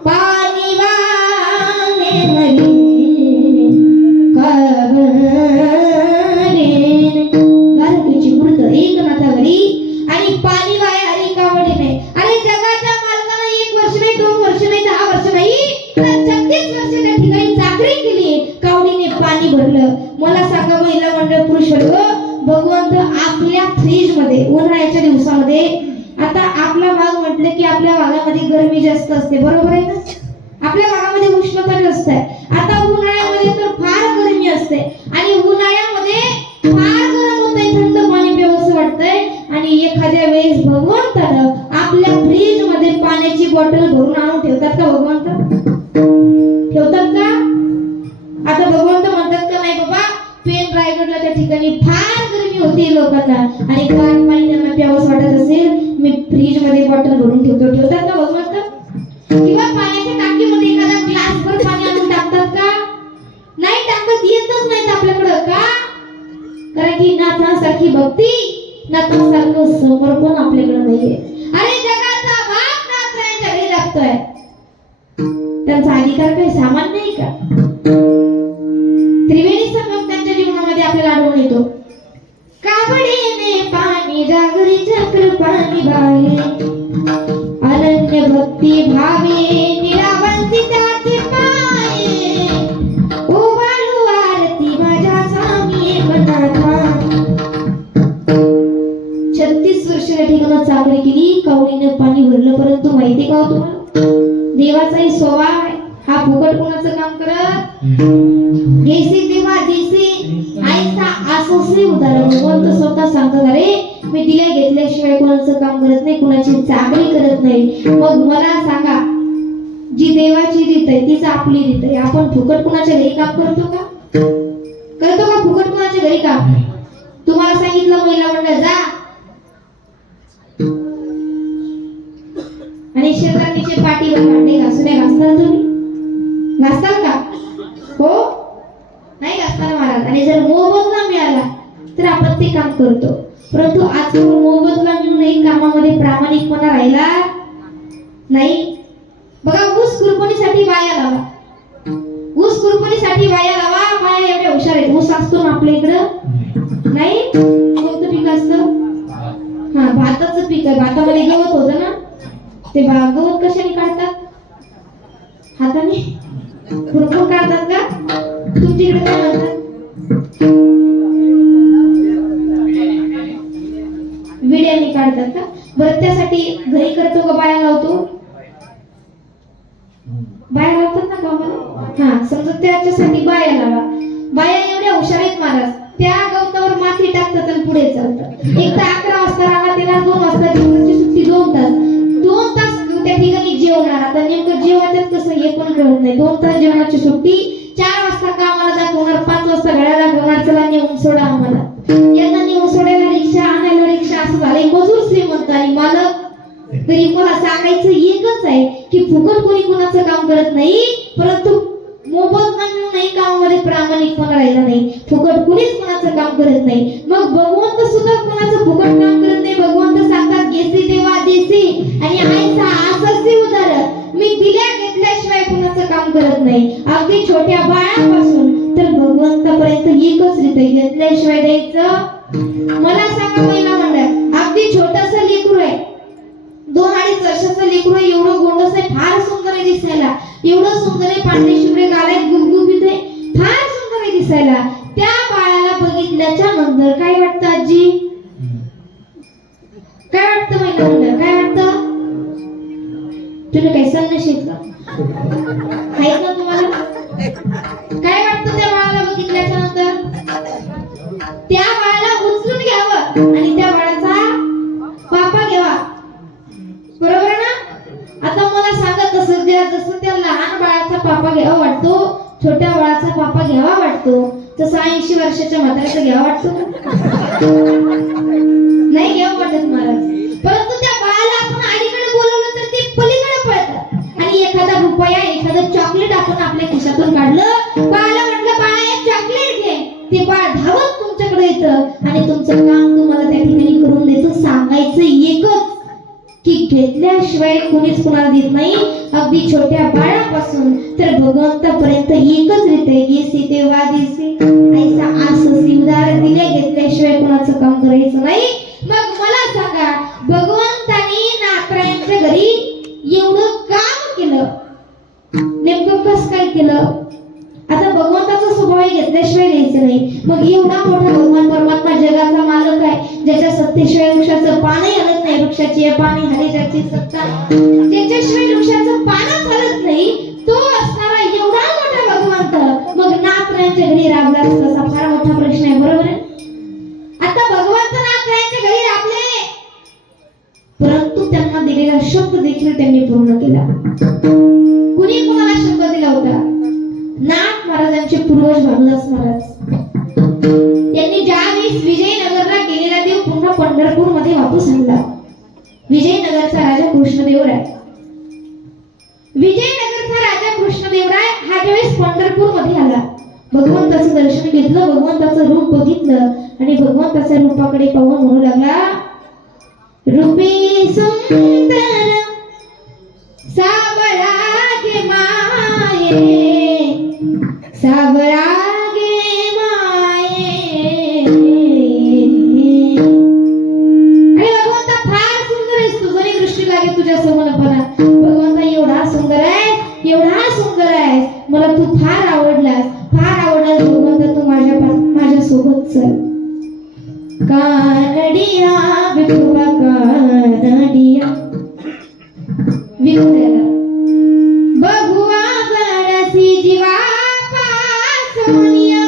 पाणी वाहे हरी कावडीने, पाणी वाहे हरी कावडीने. द्वारकेची मूर्त एकनाथावरी आणि पाणी वाहे हरी कावडीने. आणि जगाच्या मालकानं 1 वर्ष नाही, 2 वर्ष नाही, 10 वर्ष नाही, तर 36 वर्ष त्या ठिकाणी चाकरी केली. कावडीने पाणी भरलं. मला सांगा महिला मंडळ, पुरुष वर्ग, भगवंत आपल्या फ्रीज मध्ये उन्हाळ्याच्या दिवसामध्ये, आता आपला भाग म्हटलं की आपल्या भागामध्ये गरमी जास्त असते, बरोबर आहे ना? आपल्या भागामध्ये उष्णता जास्त आहे. आता उन्हाळ्यामध्ये तर फार गरमी असते आणि उन्हाळ्यामध्ये फार गरम होतंय, थंड पाणी प्यावंसं वाटतंय. आणि एखाद्या वेळेस भगवंतानं आपल्या फ्रीज मध्ये पाण्याची बॉटल भरून आणून ठेवतात का? भगवंत ठेवतात का? आता भगवंत म्हणतात का नाही बाबा, पेन रायगडला त्या ठिकाणी फार गरमी होती लोकांना आणि गार पाणी त्यांना प्यावंसं वाटत असेल, मी फ्रीज मध्ये बॉटल भरून ठेवतो. ठेवतात का भगवंत? किंवा पाण्याच्या टाकीमध्ये एखादा ग्लासभर पाणी आणून टाकतात का? नाही टाकत, येतच नाहीत आपल्याकडं का? कारण की नाथांसारखी भक्ती, नाथांसारखं समर्पण आपल्याकडे नाहीये. अरे जगाचा बाप नाथांच्या घरी लागतोय, त्यांचा अधिकार काही सामान्य नाही का? त्रिवेणी संगम त्यांच्या जीवनामध्ये आपल्याला आढळून येतो. कावडीने पाणी जागरी चक्र पाणी बाहे, अनन्य भक्ती भावे निरावंतिताचे पाये, ओवाळू आरती माझ्या स्वामी एकनाथा. 36 वर्ष त्या ठिकाणी चाकरी केली. कावडीने पाणी भरलं. परंतु माहिती का हो तुम्हाला, देवाचाही स्वभाव आहे, हा फुकट कोणाचं काम करत. जैसे देवा जैसे आईचा आसोसे उदार. भगवंत स्वतः सांगतात, अरे मी दिल्या घेतल्याशिवाय कोणाचं काम करत नाही, कोणाची चाकरी करत नाही. मग मला सांगा, जी देवाची रीत आहे तीच आपली रीत आहे. आपण फुकट कोणाच्या घरी काम करतो का? करतो का फुकट कोणाच्या घरी काम? तुम्हाला सांगितलं महिला मंडळ जा आणि शेजारणीचे पाठीवर भांडे घासून घासताल तुम्ही? घासताल का? हो नाही घासताल महाराज. आणि जर मोबदला मिळाला तर आपण ते काम करतो. परंतु आजकाल मोबदला मिळूनही कामामध्ये प्रामाणिकपणा राहिला नाही. बघा, ऊस कुरपणीसाठी बाया लावा, ऊस कुरपणीसाठी बाया लावा. बाया एवढ्या हुशार आहेत. ऊस असतो ना आपल्या इकडं नाही, कोणतं पीक असतं? हा, भाताचं पीक आहे. भातामध्ये गवत होतं ना, ते गवत कशाने काढतात? हाताने खुरपून काढतात का? तुमच्याकडे काय म्हणतात? विड्याने काढतात का? बरं, त्यासाठी घरी करतो का बाया लावतो? बाया लावतात ना कामाला. हा, समजा त्याच्यासाठी बाया लावा. बाया एवढ्या हुशार आहेत महाराज, त्या गवतावर माती टाकतात आणि पुढे चालतात. एकदा 11 वाजता राहणार त्याला 2 वाजता दिवसाची सुट्टी 2 तास त्या ठिकाणी जेवणार. आता नेमकं जेवायचं कसं हे पण कळत नाही. 2 तास जेवणाची सुट्टी, 4 वाजता कामाला दाखवणार, 5 वाजता घड्याळ दाखवणार, चला नेऊन सोडा आम्हाला. यांना नेऊन सोडायला रिक्षा, आणायला रिक्षा, असं झालंय. मजूर श्रीमंत आणि मालक तरी मला सांगायचं एकच आहे की फुकट कोणी कोणाचं काम करत नाही, परंतु मोबत नाही कामामध्ये प्रामाणिकपणा राहिला नाही. फुकट कुणीच कोणाचं काम करत नाही. मग भगवंत सुद्धा कोणाचं फुकट काम करत नाही. भगवंत सांगतात गेसी देवा देसी आणि आईचा आससी उदार, मी दिल्या घेतल्याशिवाय कोणाचं काम करत नाही. अगदी छोट्या बाळापासून तर भगवंतापर्यंत एकच रीत, घेतल्याशिवाय द्यायचं. मला सांगा महिला मंडळ, अगदी छोटंसं लेकरू आहे, 2-2.5 वर्षाचं लेकरू आहे, एवढं गोंडस आहे, फार सुंदर आहे दिसायला, एवढं सुंदर आहे, पांढरे शुभ्रे गाल आहेत, गुबगुबीत आहे, फार सुंदर आहे दिसायला. त्या बाळाला बघितल्याच्या नंतर काय वाटतं आजी? काय वाटतं महिला मंडळ? काय वाटतं? तुम्ही काय संदेशित आहेत ना तुम्हाला? काय वाटतं त्या बाळाला बघितल्याच्या नंतर? त्या बाळाला उचलून घ्यावं आणि त्या बाळाचा पापा घ्यावा, बरोबर आहे ना? आता मला सांगत तसं जसं त्या लहान बाळाचा पापा घ्यावा वाटतो, छोट्या बाळाचा पापा घ्यावा वाटतो, तसं 80 वर्षाच्या म्हाताऱ्याचा घ्यावा वाटतो नाही घ्यावा वाटत महाराज. परंतु त्या बाळाला आपण अलीकडे बोलवलं तर ते पलीकडे पळतात आणि एखादा रुपया, एखादं चॉकलेट आपण आपल्या खिशातून काढलं, बाळाला म्हटलं बाळा एक चॉकलेट घे, ते बाळ धावत तुमच्याकडे येतं आणि तुमचं काम तुम्हाला त्या ठिकाणी करून देतं. सांगायचं एकच की घेतल्याशिवाय कुणीच कुणाला देत नाही. अगदी छोट्या बाळापासून तर भगवंतापर्यंत एकच रीत आहे, गेसी देवा देसी ऐसा आससी उदार, दिले घेतल्याशिवाय कुणाचं काम करायचं नाही. मग मला सांगा, भगवंतानी नाकरायांच्या घरी एवढं काम केलं, नेमकं कसं काय केलं? आता भगवंताचा स्वभाव घेतल्याशिवाय द्यायचं नाही. मग एवढा मोठा भगवान परमात्मा जगाचा मालक आहे, ज्याच्या सत्तेशिवाय वृक्षाचं पानही हलत नाही, वृक्षाची पाणी हले ज्याची सत्ता, ज्याच्याशिवाय वृक्षाचं पानच हलत नाही, तो असणारा एवढा मोठा भगवंत मग नाथरायांच्या घरी राबला असा फार मोठा प्रश्न आहे, बरोबर आहे? आता भगवंत नाथरायांच्या घरी राबले, परंतु त्यांना दिलेला शब्द देखील त्यांनी पूर्ण केला. कुणी कोणाला शब्द दिला होता? नाथ महाराजांचे पूर्वज भानुदास महाराज. त्यांनी ज्यावेळेस विजयनगरला गेलेला देव पुन्हा पंढरपूर मध्ये वापस आणला. विजयनगरचा राजा कृष्णदेवराय, विजयनगरचा राजा कृष्णदेवराय हा ज्यावेळेस पंढरपूर मध्ये आला, भगवंताचं दर्शन घेतलं, भगवंताचं रूप बघितलं आणि भगवंताच्या रूपाकडे पाहून म्हणू लागला, रूपे सुंदर सावळा गे माये, सावळा गे माये. आणि भगवंता फार सुंदर आहेस, तू जरी दृष्टी लागे तुझ्या समोरपणा. भगवंता एवढा सुंदर आहे, एवढा सुंदर आहे, मला तू फार आवडलास, फार आवडलास भगवंता, तू माझ्या सोबत चल. कानडिया विठोबा कानडिया विठोबाला बघुआ गडसी जीवा पासोनिया,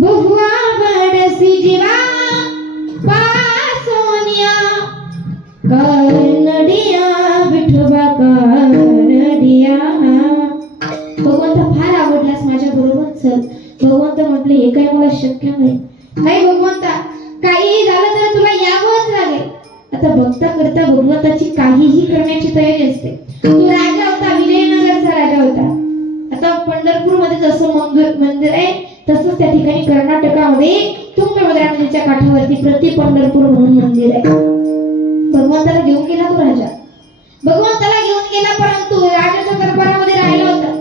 बघुआ गडसी जीवा पासोनिया, कानडिया विठोबा कानडिया. भगवंता फार आवडलास, माझ्या बरोबर चल. भगवंत म्हटले हे काय मला शक्य नाही. नाही भगवंता, काहीही झालं तर तुला यावंच लागेल. आता भक्ता करता भगवंताची काहीही करण्याची तयारी असते. तो राजा होता, विजयनगरचा राजा होता. आता पंढरपूर मध्ये जसं मंदिर आहे तसंच त्या ठिकाणी कर्नाटकामध्ये तुंगभद्रा नदीच्या काठावरती प्रति पंढरपूर म्हणून मंदिर आहे. भगवंताला घेऊन गेला तो राजा, भगवंताला घेऊन गेला, परंतु राजाच्या दरबारामध्ये राहिला होता.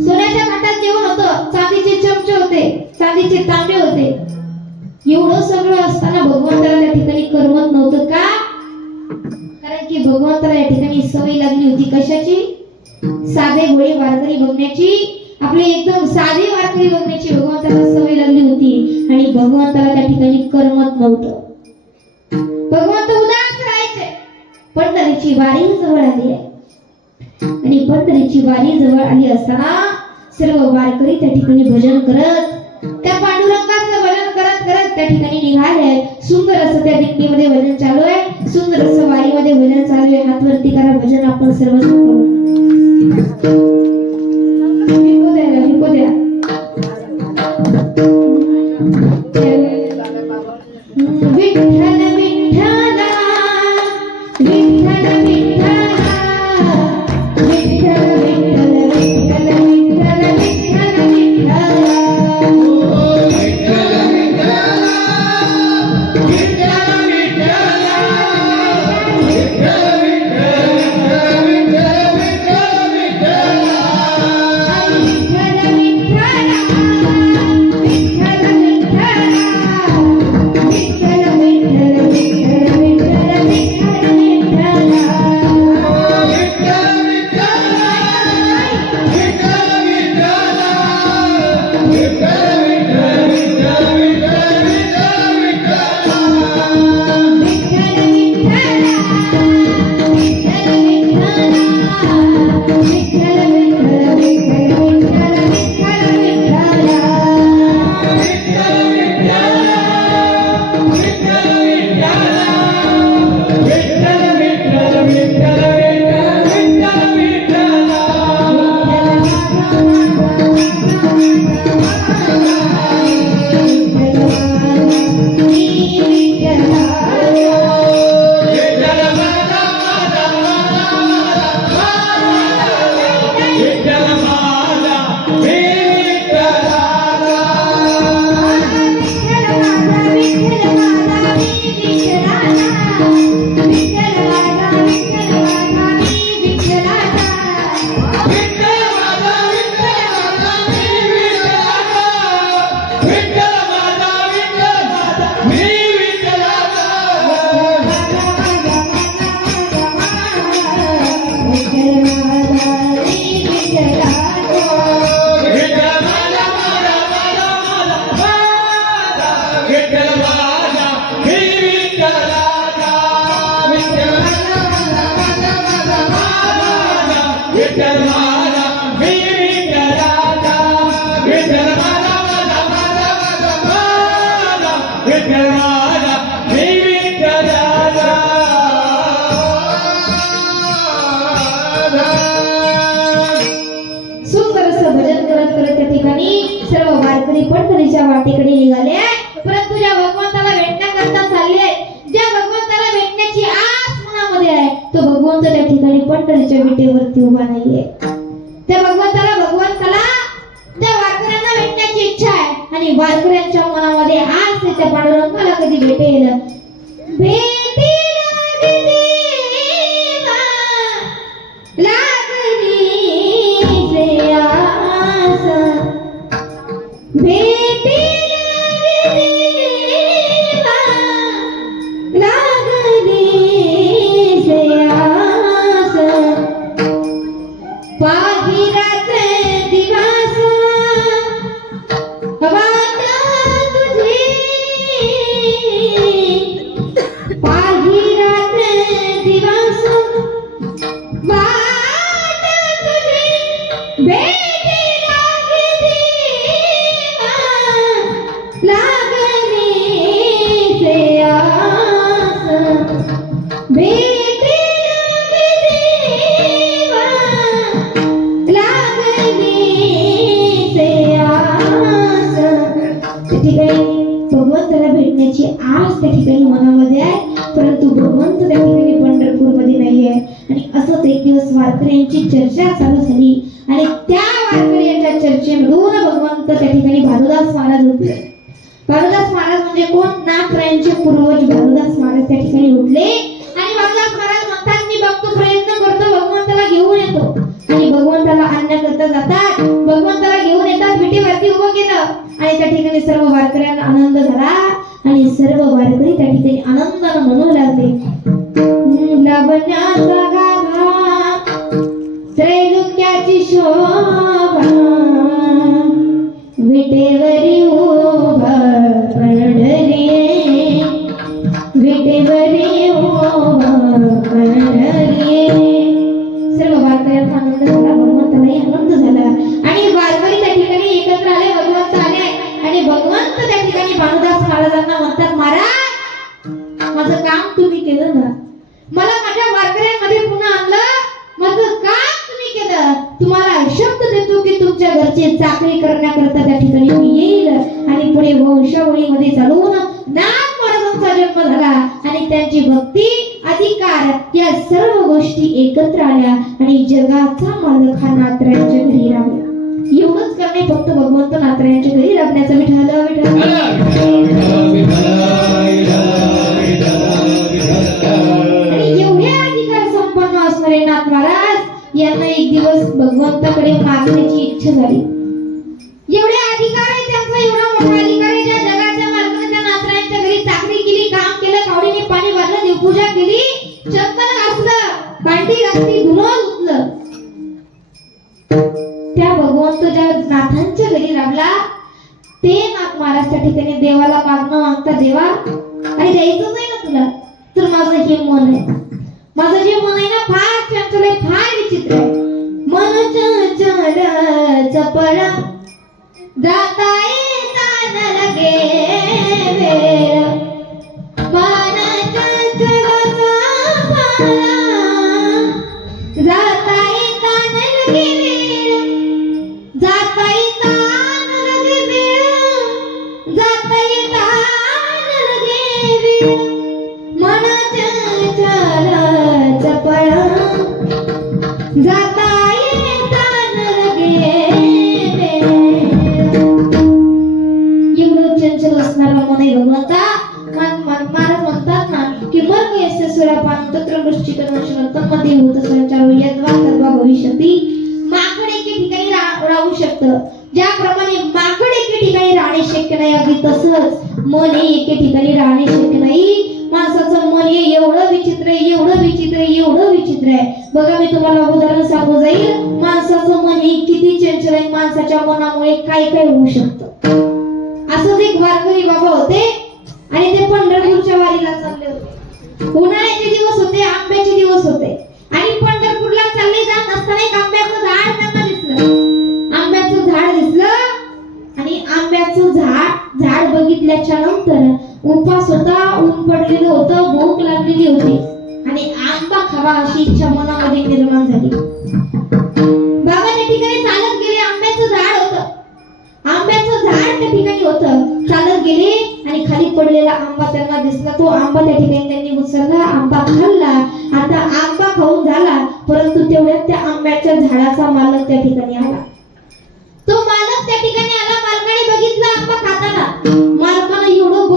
सोन्याच्या ताटात जेवण होतं, चांदीचे चमचे होते, चांदीचे तांबे होते. एवढं सगळं असताना भगवंताला त्या ठिकाणी करमत नव्हतं. का? कारण की भगवंताला या ठिकाणी सवय लागली होती कशाची? साधे भोळे वारकरी बघण्याची, आपले एकदम साधे वारकरी बघण्याची भगवंताला सवय लागली होती आणि भगवंताला त्या ठिकाणी करमत नव्हतं. भगवंत उदास राहायचे. पंढरीची वारी जवळ आली आहे आणि पंढरीची वारी जवळ आली असताना सर्व वारकरी त्या ठिकाणी भजन करत त्या ठिकाणी निघाले. सुंदर असं त्या दिंडीमध्ये भजन चालू आहे. सुंदर असं वारीमध्ये भजन चालू आहे. हात वरती करा, भजन आपण सर्व करू. विको द्या, विको द्या. विठ्ठल विठ्ठला, विठ्ठल विठ्ठला, विठ्ठल विठ्ठल, विठ्ठल विठ्ठल, विठ्ठल विठ्ठला. सुंदर असं भजन करत करत त्या ठिकाणी सर्व वारकरी पंढरीच्या वाटेकडे निघाले. परंतु ज्या भगवंताला भेटण्याकरता चालले, ज्या भगवंताला भेटण्याची आस मनामध्ये आहे, तो भगवंत त्या ठिकाणी पंढरीच्या विटेवरती उभा नाहीये. त्या भगवंताला त्या वारकऱ्यांना भेटण्याची इच्छा आहे आणि वारकऱ्यांच्या मनामध्ये आस आहे, त्या पांडुरंगाला कधी भेटेल. भेटेल देवा, लागली जे आस, भेटेल देवा, लागली जे आस. पाही रात्र दिवस वाट तुझी, पाही रात्र दिवस वाट तुझी, भेटी लागली देवा, लागली से आस. भेटी देवा, लागली से आस. त्या ठिकाणी भगवंताला भेटण्याची आस त्या ठिकाणी मनामध्ये आहे, परंतु भगवंत त्या ठिकाणी पंढरपूरमध्ये नाही आहे. आणि असंच एक दिवस वारकऱ्यांची चर्चा चालू झाली आणि त्या वारकऱ्यांच्या चर्चेमधून भगवंत त्या ठिकाणी भानुदास महाराज उठले. भानुदास महाराज म्हणजे कोण? नाथरायांचे पूर्वज भानुदास महाराज त्या ठिकाणी उठले आणि भानुदास महाराज म्हणतात, मी बघतो, प्रयत्न करतो, भगवंताला घेऊन येतो. आणि भगवंताला आणण्याकरता जातात, भगवंताला घेऊन येतात, विटेवरती उभं केलं आणि त्या ठिकाणी सर्व वारकऱ्यांना आनंद झाला आणि सर्व वारकरी त्या ठिकाणी आनंदाने म्हणू लागले, लावण्याचा गाभा, त्रैलोक्याची शोभा, विटेवरी उभा पंढरी, विटेवरी उभा पंढरी. सर्व वारकऱ्यांना आनंद झाला, भगवंतालाही आनंद झाला आणि वारकरी त्या ठिकाणी एकत्र आले, भगवंत आले आणि भगवंत त्या ठिकाणी भानुदास महाराज महाराजांना म्हणतात, महाराज माझं काम तुम्ही केलं ना, मला माझ्या वारकऱ्यांमध्ये पुन्हा आणलं, माझं काम तुम्ही केलं. तुम्हाला शब्द देतो की तुमच्या घरची चाकरी करण्याकरता त्या ठिकाणी मी येईल आणि पुढे वंशावळीमध्ये चालवून नाथ महाराजांचा जन्म झाला आणि त्यांची भक्ती अधिकार या सर्व गोष्टी एकत्र आल्या आणि जगाचा मालक हा नाथरायांच्या घरी राहिला. एवढंच करणे फक्त भगवंत नाथरायांच्या घरी राबण्याचं. विठ्ठल विठ्ठल. आणि एवढे अधिकार संपन्न असणारे नाथ महाराज यांना एक दिवस भगवंताकडे मागण्याची इच्छा झाली. एवढे अधिकार आहे त्यांचा, एवढा मोठा अधिकार आहे. ज्या जगाच्या मालकाने त्या नाथरायांच्या घरी चाकरी केली, काम केलं, कावडीने पाणी भरलं, देवपूजा केली, चंदन घासलं, भांडी घासली, धुणं धुतलं. त्या भगवंत ज्या नाथांच्या घरी राबला ते नाथ महाराज त्या ठिकाणी देवाला मागणं मागता, देवा आणि द्यायचं नाही ना तुला, तर माझं हे मन आहे, माझं जे मन आहे ना फार चंचल आहे, फार विचित्र आहे. मन चंचल चपळ जाता येता न लगे वेळ, मन चंचल चपळ जाता येता न लगे वेळ, जाता येता न लगे वेळ, जाता येता न लगे वेळ, मन चंचल चपळ जाता येता न लगे वेळ. एवढं चंचल असणारा मन आहे भगवंता. महाराज म्हणतात ना की मर्ग यस्य सुरापान तत्र वृश्चिकं तन्मध्ये भूत संचारो यद्वा तद्वा भविष्यति. माकड एके ठिकाणी राहू शकतं, ज्याप्रमाणे माकड एके ठिकाणी राहणे शक्य नाही, अगदी तसंच मन हे एके ठिकाणी राहणे शक्य नाही. माणसाचं मन हे एवढं विचित्र आहे, एवढं विचित्र आहे, एवढं विचित्र आहे. बघा मी तुम्हाला उदाहरण सांगू जाईल. माणसाचं मन हे किती चंचल आहे, माणसाच्या मनामुळे काय काय होऊ शकतं. असंच एक वारकरी बाबा होते आणि ते पंढरपूरच्या वारीला चालले होते. उन्हाळ्याचे दिवस होते, आंब्याचे दिवस होते आणि पंढरपूरला चालले जात असताना एक आंब्याचं झाड त्यांना दिसलं. आंब्याचं झाड दिसलं आणि आंब्याचं झाड बघितल्याच्या नंतर उपास होता, ऊन पडलेलं होतं, भूक लागलेली होती आणि आंबा खावा अशी इच्छा मनामध्ये निर्माण झाली. बाबा त्या ठिकाणी चालत गेले. आंब्याचं झाड होतं, आंब्याचं झाड त्या ठिकाणी होतं. चालत गेले आणि खाली पडलेला आंबा त्यांना दिसला. तो आंबा त्या ठिकाणी त्यांनी उचलला, आंबा खाल्ला. आता आंबा खाऊन झाला, परंतु तेवढ्यात त्या आंब्याच्या झाडाचा मालक त्या ठिकाणी आला. तो मालक त्या ठिकाणी आला. मालकाने बघितला आंबा खाताना. मालकानं एवढं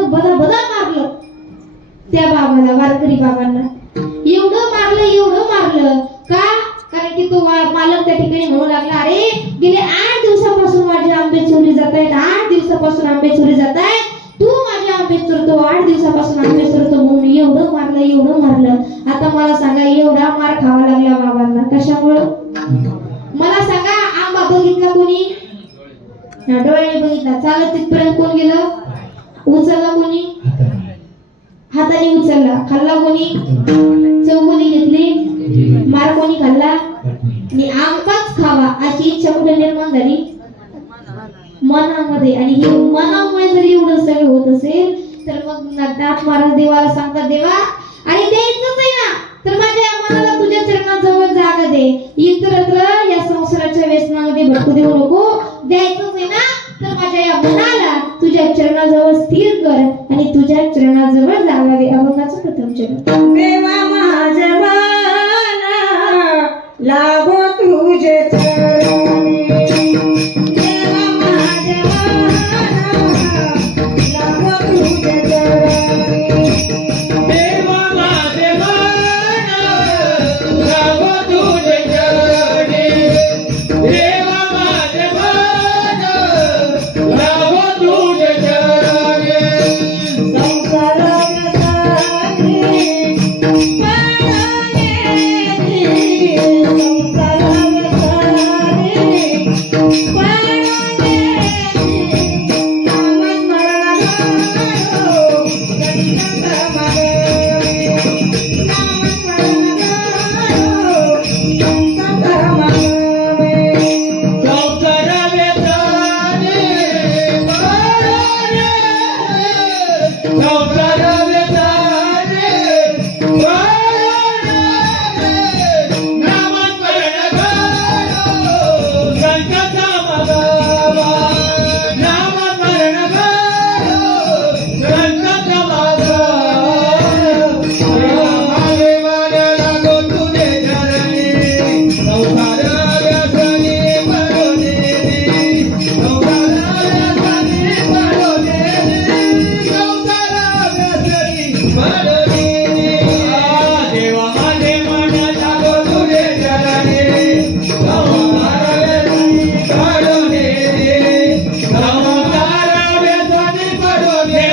बदा मारलं त्या बाबाला, वारकरी बाबांना. एवढं मारलं का? कारण की तो मालक त्या ठिकाणी म्हणू लागला, अरे गेले 8 दिवसापासून माझे आंबे चोरी जात आहेत, 8 दिवसापासून आंबे चोरी जात आहेत, तू माझे आंबे चोरतो, 8 दिवसापासून आंबे चोरतो म्हणून एवढं मारलं. आता मला सांगा, एवढा मार खावा लागला बाबांना कशामुळं? मला सांगा, आंबा बघितला कोणी? डोळ्याने बघितला. चालत तिथपर्यंत कोण गेलं? उचलला कोणी? हाताने उचलला. खाल्ला कोणी? चौकोनी घेतली. मार कोणी खाल्ला? आणि आंबाच खावा अशी इच्छा कुठे निर्माण झाली? मनामध्ये. आणि हे मनामुळे जर एवढं सगळं होत असेल तर मग नाथ महाराज देवाला सांगतात, देवा आणि द्यायचंच आहे ना तर माझ्या या मनाला तुझ्या चरणाजवळ जागा दे, इतरत्र या संसाराच्या व्यसनामध्ये भटकू देऊ नको. द्यायचंच आहे ना तर माझ्या या मनाला तुझ्या चरणाजवळ स्थिर कर आणि तुझ्या चरणाजवळ जागा दे. अभंगाचं प्रथम चरण. देवा माझ्या मना लागो तुझे चरणी, देवा माझ्या मना लागो तुझे चरणी, देवा माझे मन लागो तुझे चरणी, देवा माझे मन लागो तुझे चरणी. संसार व्यसनी पाण्याने, संसार व्यसनी पाण्याने, नामस्मरण करो गणित मागे, नामस्मरण करो गणित मागे. संसार व्यसनी पाण्याने, संसार व्यसने नामस्मरण करो संताचा मागावा नामस्मरण करो संताचा मागे मान लागो तुझे चरणी संसार व्यसनी पडोने संसार व्यसनी पडोने संसार व्यसनी पडोने देवा माझे मन लागो तुझे चरणी संसार व्यसनी पडोने संसार व्यसनी पडोने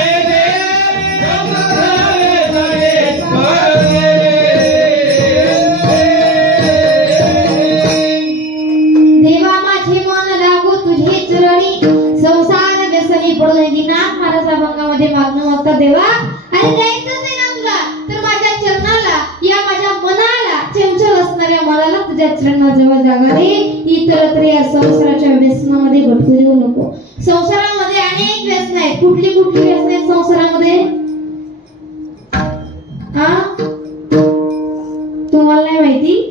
संसार देवा माझे मन लागो तुझे चरणी संसार व्यसनी पडून नाथ महाराज अभंगामध्ये मागणं मागता देवा आणि द्यायचंच आहे ना तुला तर माझ्या चरणाला या माझ्या मनाला चंचल असणाऱ्या मनाला तुझ्या चरणाजवळ जागा दे इतरत्र या संसाराच्या व्यसनामध्ये भटकू देऊ नको संसारामध्ये अनेक व्यसन आहेत कुठली कुठली व्यसन आहेत संसारामध्ये हा तुम्हाला नाही माहिती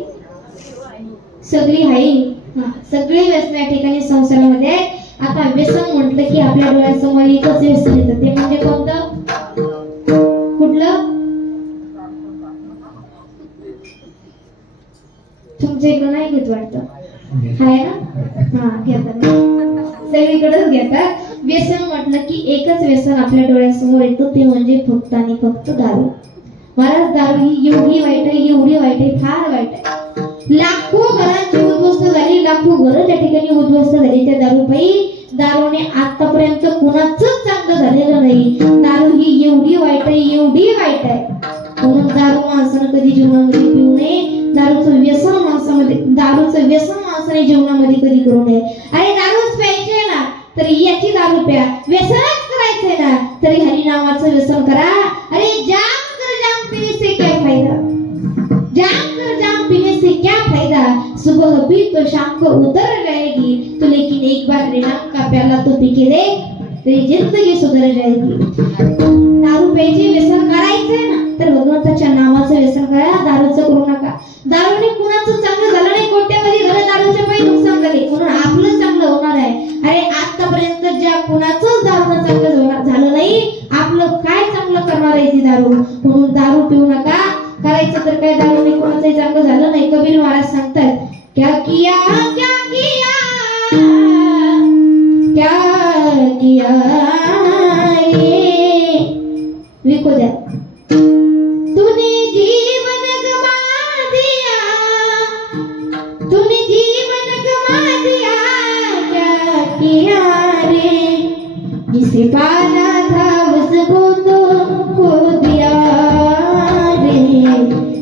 सगळी आहे सगळे व्यसन या ठिकाणी संसारामध्ये आहे आता व्यसन म्हटलं की आपल्या डोळ्यासमोर एकच व्यसन येतं ते म्हणजे कोणतं कुठलं तुमच्या इकडं नाही घेत वाटतं आहे ना हा घेतात सगळीकडेच घेतात व्यसन म्हटलं की एकच व्यसन आपल्या डोळ्यासमोर येतं ते म्हणजे फक्त आणि फक्त दारू महाराज दारू ही एवढी वाईट आहे एवढी वाईट आहे फार वाईट आहे लाखो घरांची उद्ध्वस्त झाली लाखो घरं त्या ठिकाणी उद्ध्वस्त झाली त्या दारूने आतापर्यंत कुणाचंच चांगलं झालेलं नाही दारू ही एवढी वाईट आहे म्हणून दारू माणसानं कधी जीवनामध्ये पिऊ नये दारूचं व्यसन माणसाने जीवनामध्ये कधी करू नये अरे दारूच प्यायचे ना तर याची दारू प्या व्यसनच करायचंय ना तरी हरिनामाचं व्यसन करा अरे जाम पीने से क्या फायदा जाम पीने से क्या फायदा सुबह पी तो शाम को उतर जाएगी तो लेकिन एक बार हरिनाम का प्याला तो पी के देख तेरी जिंदगी सुधर जाएगी दारू प्यायची व्यसन करायचंय ना तर भगवंताच्या नामाचं व्यसन करा दारूचं करू नका दारूने कुणाचं चांगलं झालं नाही कोट्यामध्ये घरं दारूच्या पायी नुकसान झाले म्हणून आपलं चांगलं होणार आहे अरे आतापर्यंत ज्या कुणाचंच दारूनं चांगलं झालं नाही आपलं काय चांगलं करणार आहे ती दारू म्हणून दारू पिऊ नका करायचं तर काय दारूने कोणाचंही चांगलं झालं नाही कबीर महाराज सांगतात क्या किया लिखो द्या तूने जीवन गमा दिया क्या किया रे जिसे पाना था उसको तो खो दिया रे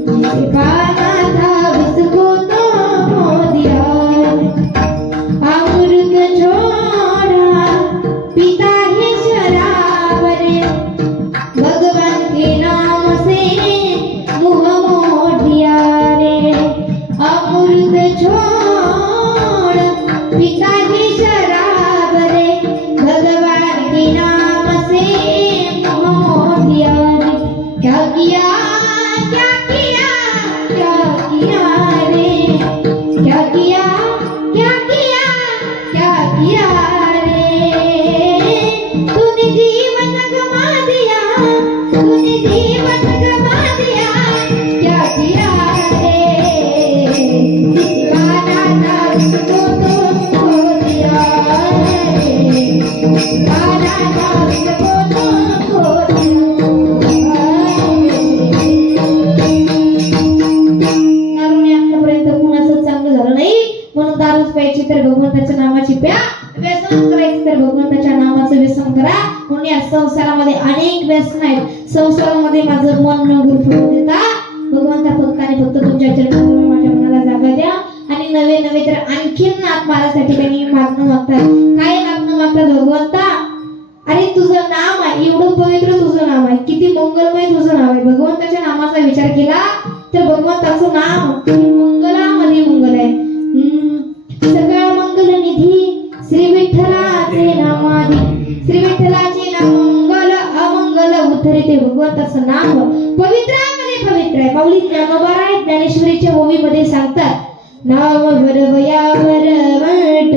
जिसे पाना था उसको तो खो दिया अमृत छोड़ा पिता है शराब रे भगवान के नाम से मुंह मोड़ दिया रे अमृत छोड़ पिता है शराब रे भगवान के नाम से मुंह मोड़ दिया रे क्या किया रे क्या किया रे तूने जीवन गमा दिया क्या किया रे दीवाना था उसको तो खो दिया रे दीवाना था उसको तो खो दिया दारूने आतापर्यंत कुणाचं चांगलं झालं नाही म्हणून दारूच प्यायची तर भगवंताच्या नामाची प्या व्यसन करायचं तर भगवंताच्या नामाचं व्यसन करा म्हणून या संसारामध्ये अनेक व्यसन आहेत संसारामध्ये माझं मन न गुरफटू देता भगवंता फक्त आणि फक्त तुमच्या चरणाजवळ माझ्या मनाला जागा द्या आणि नवे तर आणखीन नाथ महाराज त्या ठिकाणी मागणं मागतात काय मागणं मागतात भगवंता अरे तुझं नाम आहे एवढं पवित्र तुझं नाम आहे किती मंगलमय तुझं नाव आहे भगवंताच्या नामाचा विचार केला तर भगवंताचं नाम मंगलामध्ये मंगल आहे सकळ मंगल निधी श्री विठ्ठलाचे नामाधी श्री विठ्ठलाचे नाम मंगल अमंगल उठले घरी ते भगवंताचं नाम पवित्रामध्ये पवित्र आहे. माऊली ज्ञानोबा ज्ञानेश्वरीच्या ओवीमध्ये सांगतात नाम वरवयावर वाट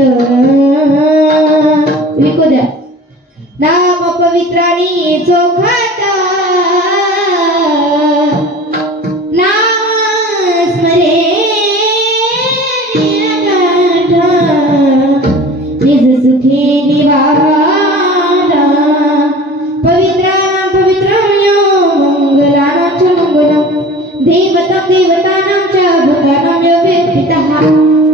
विकू द्या. नाम पवित्राणी चोखाट नाम स्मरे निज सुखे निवारा पवित्राणां पवित्राण्यो मंगलानां च मंगलम् देवतानां च भूतानां यो वेत्पितः.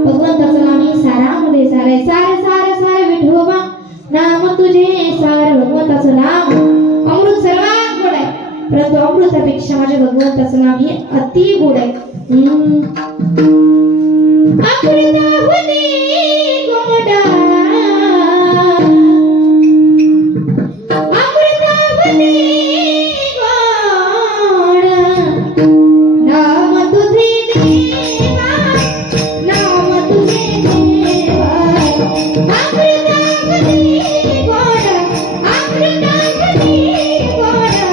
भगवंताचं नाम हे सारामध्ये सार आहे. सार सार सार विठोबा नाम तुझे सार. भगवंताचं नाम अमृत सर्वात गोड आहे, परंतु अमृतापेक्षा माझ्या भगवंताचं नाम हे अति गोड आहे. अमृताहुनी गोडा अमृताहुनी गोडा नाम तुझे देवा नाम तुझे देवा. अमृताहुनी गोडा अमृताहुनी गोडा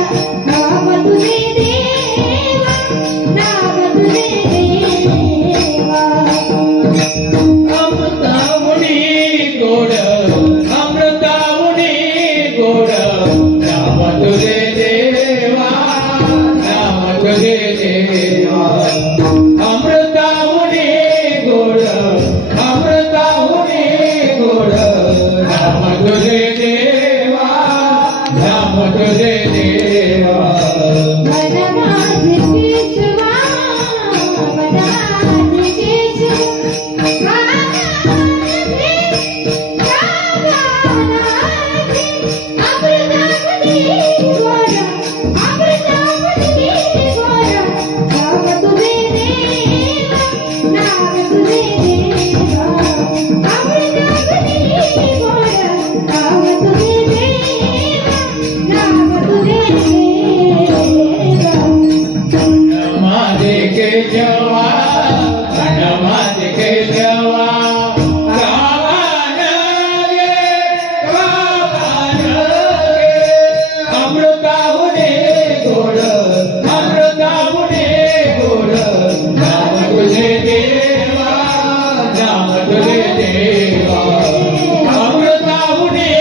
नाम तुझे देवा नाम तुझे देवा. अमृतावणी गोड अमृतावणी गोड नाम तुझे देवा नाम तुझे देवा. अमृतावणी गोड अमृतावणी गोड नाम तुझे देवा नाम तुझे देवा. मन माझे केशवा मनाचे केशवा गानाचे अमृतावनी गोडा अमृतावनी गोडा नाम तुझे देवा नाम तुझे देवा. अमृतावनी गोडा नाम तुझे देवा नाम तुझे देवा. माझे केशवा माझे केशवा गावान गे गावान गे. अमृताहुनी गोड अमृताहुनी गोड नाम तुझे देवा नाम तुझे देवा. अमृताहुनी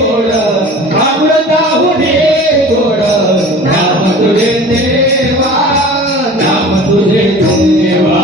गोड अमृताहुनी गोड नाम तुझे देवा नाम तुझे देवा.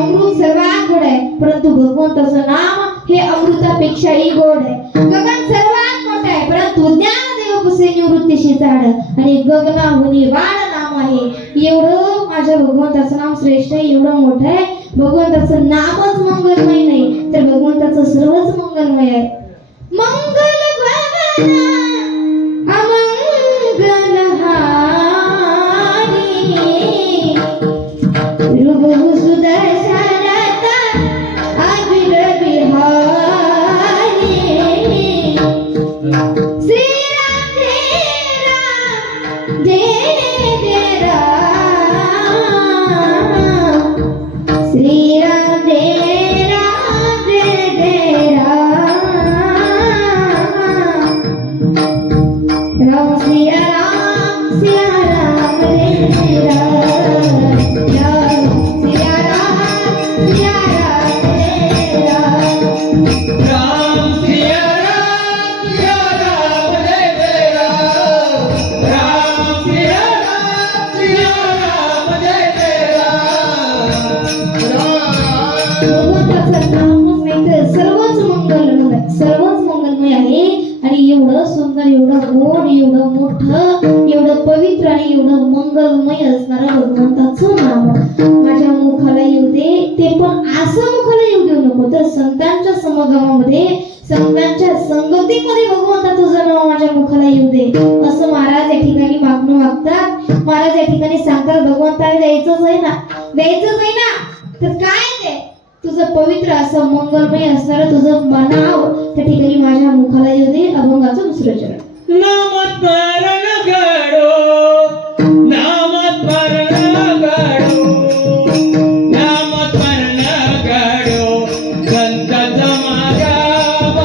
अमृत सर्वात गोड आहे, परंतु भगवंताचं नाम हे अमृतापेक्षाही गोड आहे. गगन सर्वात मोठं आहे, परंतु ज्ञानदेव कुसे निवृत्तीशी झाड आणि गगनाहुनी वाढ नाम आहे. एवढं माझ्या भगवंताचं नाम श्रेष्ठ आहे, एवढं मोठं आहे. भगवंताचं नामच मंगलमय नाही तर भगवंताचं सर्वच मंगलमय आहे. मंगल गगना अमंगल हारी रुबहु सुदर्शनता अविर बिहारी. श्री राम जय जय राम श्री राम जय राम राम सिया राम रे राम सिया राम रे राम. राम सिया राम जय जय राम. राम सिया राम जय जय राम. भगवंताचं नामच नाही तर सर्वच मंगलमय आहे. आणि एवढं सुंदर एवढं गोड एवढं मोठं एवढं पवित्र आणि एवढं मंगलमय असणारं भगवंताचं नाम माझ्या मुखाला येऊ दे. ते पण असं मुखाला येऊ देऊ नको तर संतांच्या समागमामध्ये संतांच्या संगतीमध्ये भगवंता तुझं नाव माझ्या मुखाला येऊ दे असं महाराज या ठिकाणी मागणं मागतात. महाराज या ठिकाणी सांगतात भगवंताला द्यायचंच आहे ना तर काय ते तुझं पवित्र असं मंगलमय असणारं तुझं मनाव त्या ठिकाणी माझ्या मुखाला येऊ दे. अभंगाचं दुसरं चरण. नामस्मरण घडो नामस्मरण घडो नामस्मरण घडो संत समागम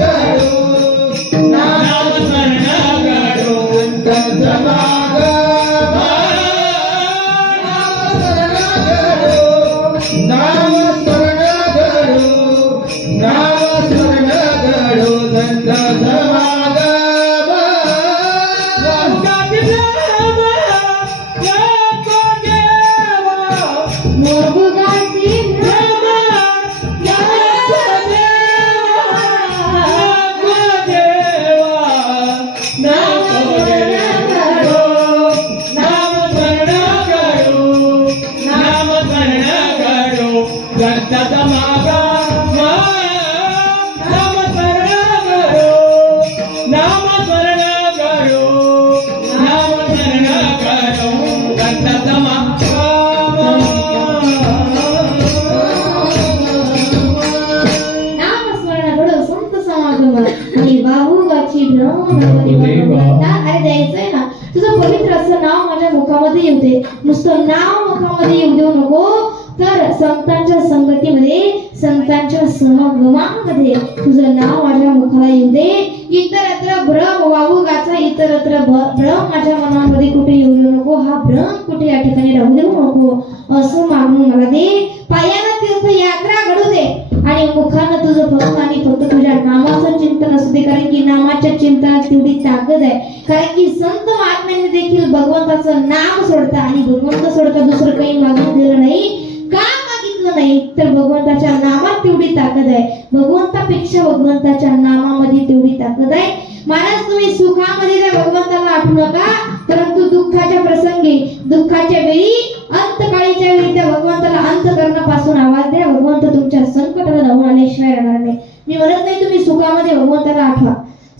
घडो नामस्मरण घडो संतांचा माग नामस्मरण घडो नामस्मरण घडो संतांचा माग वाहुगाती प्रेम याको देवा मोहगाची प्रेम याको देवा नामस्मरण घडो नामस्मरण घडो नामस्मरण घडो संतांचा माग नामस्मरण घडो नामस्मरण घडो नामस्मरण घडो संतांचा माग नामस्मरण घडो संत समागम आणि वाहुगाची अरे द्यायचंय ना तुझं पवित्र असं नाव माझ्या मुखामध्ये येऊ दे नुसतं नाव मुखामध्ये येऊ देऊ नको तर संतांच्या संगतीमध्ये संतांच्या समागमामध्ये तुझं नाव माझ्या मुखाला येऊ दे इतरत्र भ्रम वाहुगाचा इतरत्र भ्रम माझ्या मनामध्ये कुठे येऊ देऊ नको हा भ्रम कुठे या ठिकाणी राहू देऊ नको असं मागून मला दे पायाला तीर्थयात्रा घडू दे आणि मुखानं तुझं फक्त आणि फक्त तुझ्या नामाचं चिंतन असू दे कारण की नामाच्या चिंतनात तेवढी ताकद आहे कारण की संत महात्म्यांनी देखील भगवंताचं नाम सोडता आणि भगवंत सोडता दुसरं काही मागून दिलं नाही का मागितलं नाही तर भगवंताच्या नामात तेवढी ताकद आहे भगवंतापेक्षा भगवंताच्या नामामध्ये तेवढी ताकद आहे महाराज तुम्ही सुखामध्ये त्या भगवंताला आठवू नका परंतु दुःखाच्या प्रसंगी दुःखाच्या वेळी अंतकाळीच्या वेळी त्या भगवंताला अंतकरणापासून आवाज द्या भगवंत तुमच्या संकटाला धावून आल्याशिवाय राहणार नाही मी म्हणत नाही तुम्ही सुखामध्ये भगवंताला आठवा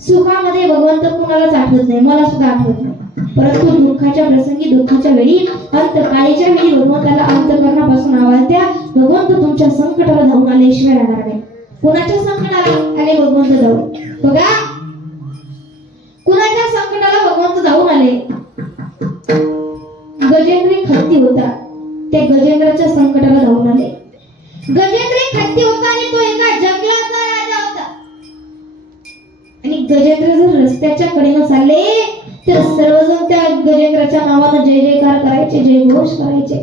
सुखामध्ये भगवंत कुणालाच आठवत नाही मला सुद्धा आठवत नाही परंतु दुःखाच्या प्रसंगी दुःखाच्या वेळी अंतकाळीच्या वेळी भगवंताला अंतकरणापासून आवाज द्या भगवंत तुमच्या संकटाला धावून आल्याशिवाय राहणार नाही कुणाच्या संकटाला आले भगवंत धावून बघा कुणाच्या संकटाला भगवंत धावून आले गजेंद्री खत्ती होता त्या गजेंद्राच्या संकटाला धावून आले गजेंद्री खत्ती होता आणि तो एका जंगलाचा राजा होता आणि गजेंद्र जर रस्त्याच्या कडेनं चालले तर सर्वजण त्या गजेंद्राच्या नावानं जय जयकार करायचे जय घोष करायचे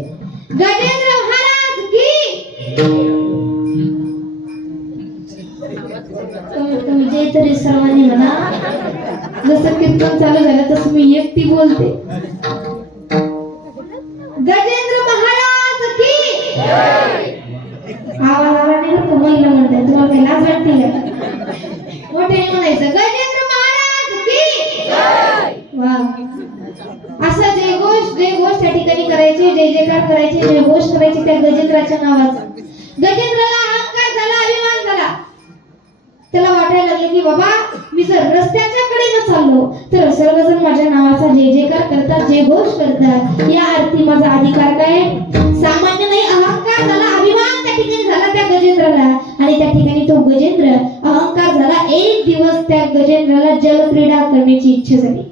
गजेंद्र महाराज की तुम्ही जय तरी सर्वांनी म्हणा जसं कीर्तन चालू झालं तसं मी एकटी बोलते गजेंद्र महाराज की आवाज आला नाही बरं का महिला म्हणताय तुम्हाला काही लाज वाटते का मोठे म्हणायचं गजेंद्र महाराज की वा असं जय घोष त्या ठिकाणी करायचे जय जयकार करायचे जय घोष करायचे त्या गजेंद्राच्या नावाचा गजेंद्राला अहंकार झाला अभिमान झाला त्याला वाटायला लागले की बाबा मी जर रस्त्याच्या कडेनं चाललो तर सर्वजण माझ्या नावाचा जय जयकार करतात जय घोष करतात या अर्थी माझा अधिकार काय सामान्य नाही अहंकार झाला अभिमान त्या ठिकाणी झाला त्या गजेंद्राला आणि त्या ठिकाणी तो गजेंद्र अहंकार झाला एक दिवस त्या गजेंद्राला जलक्रीडा करण्याची इच्छा झाली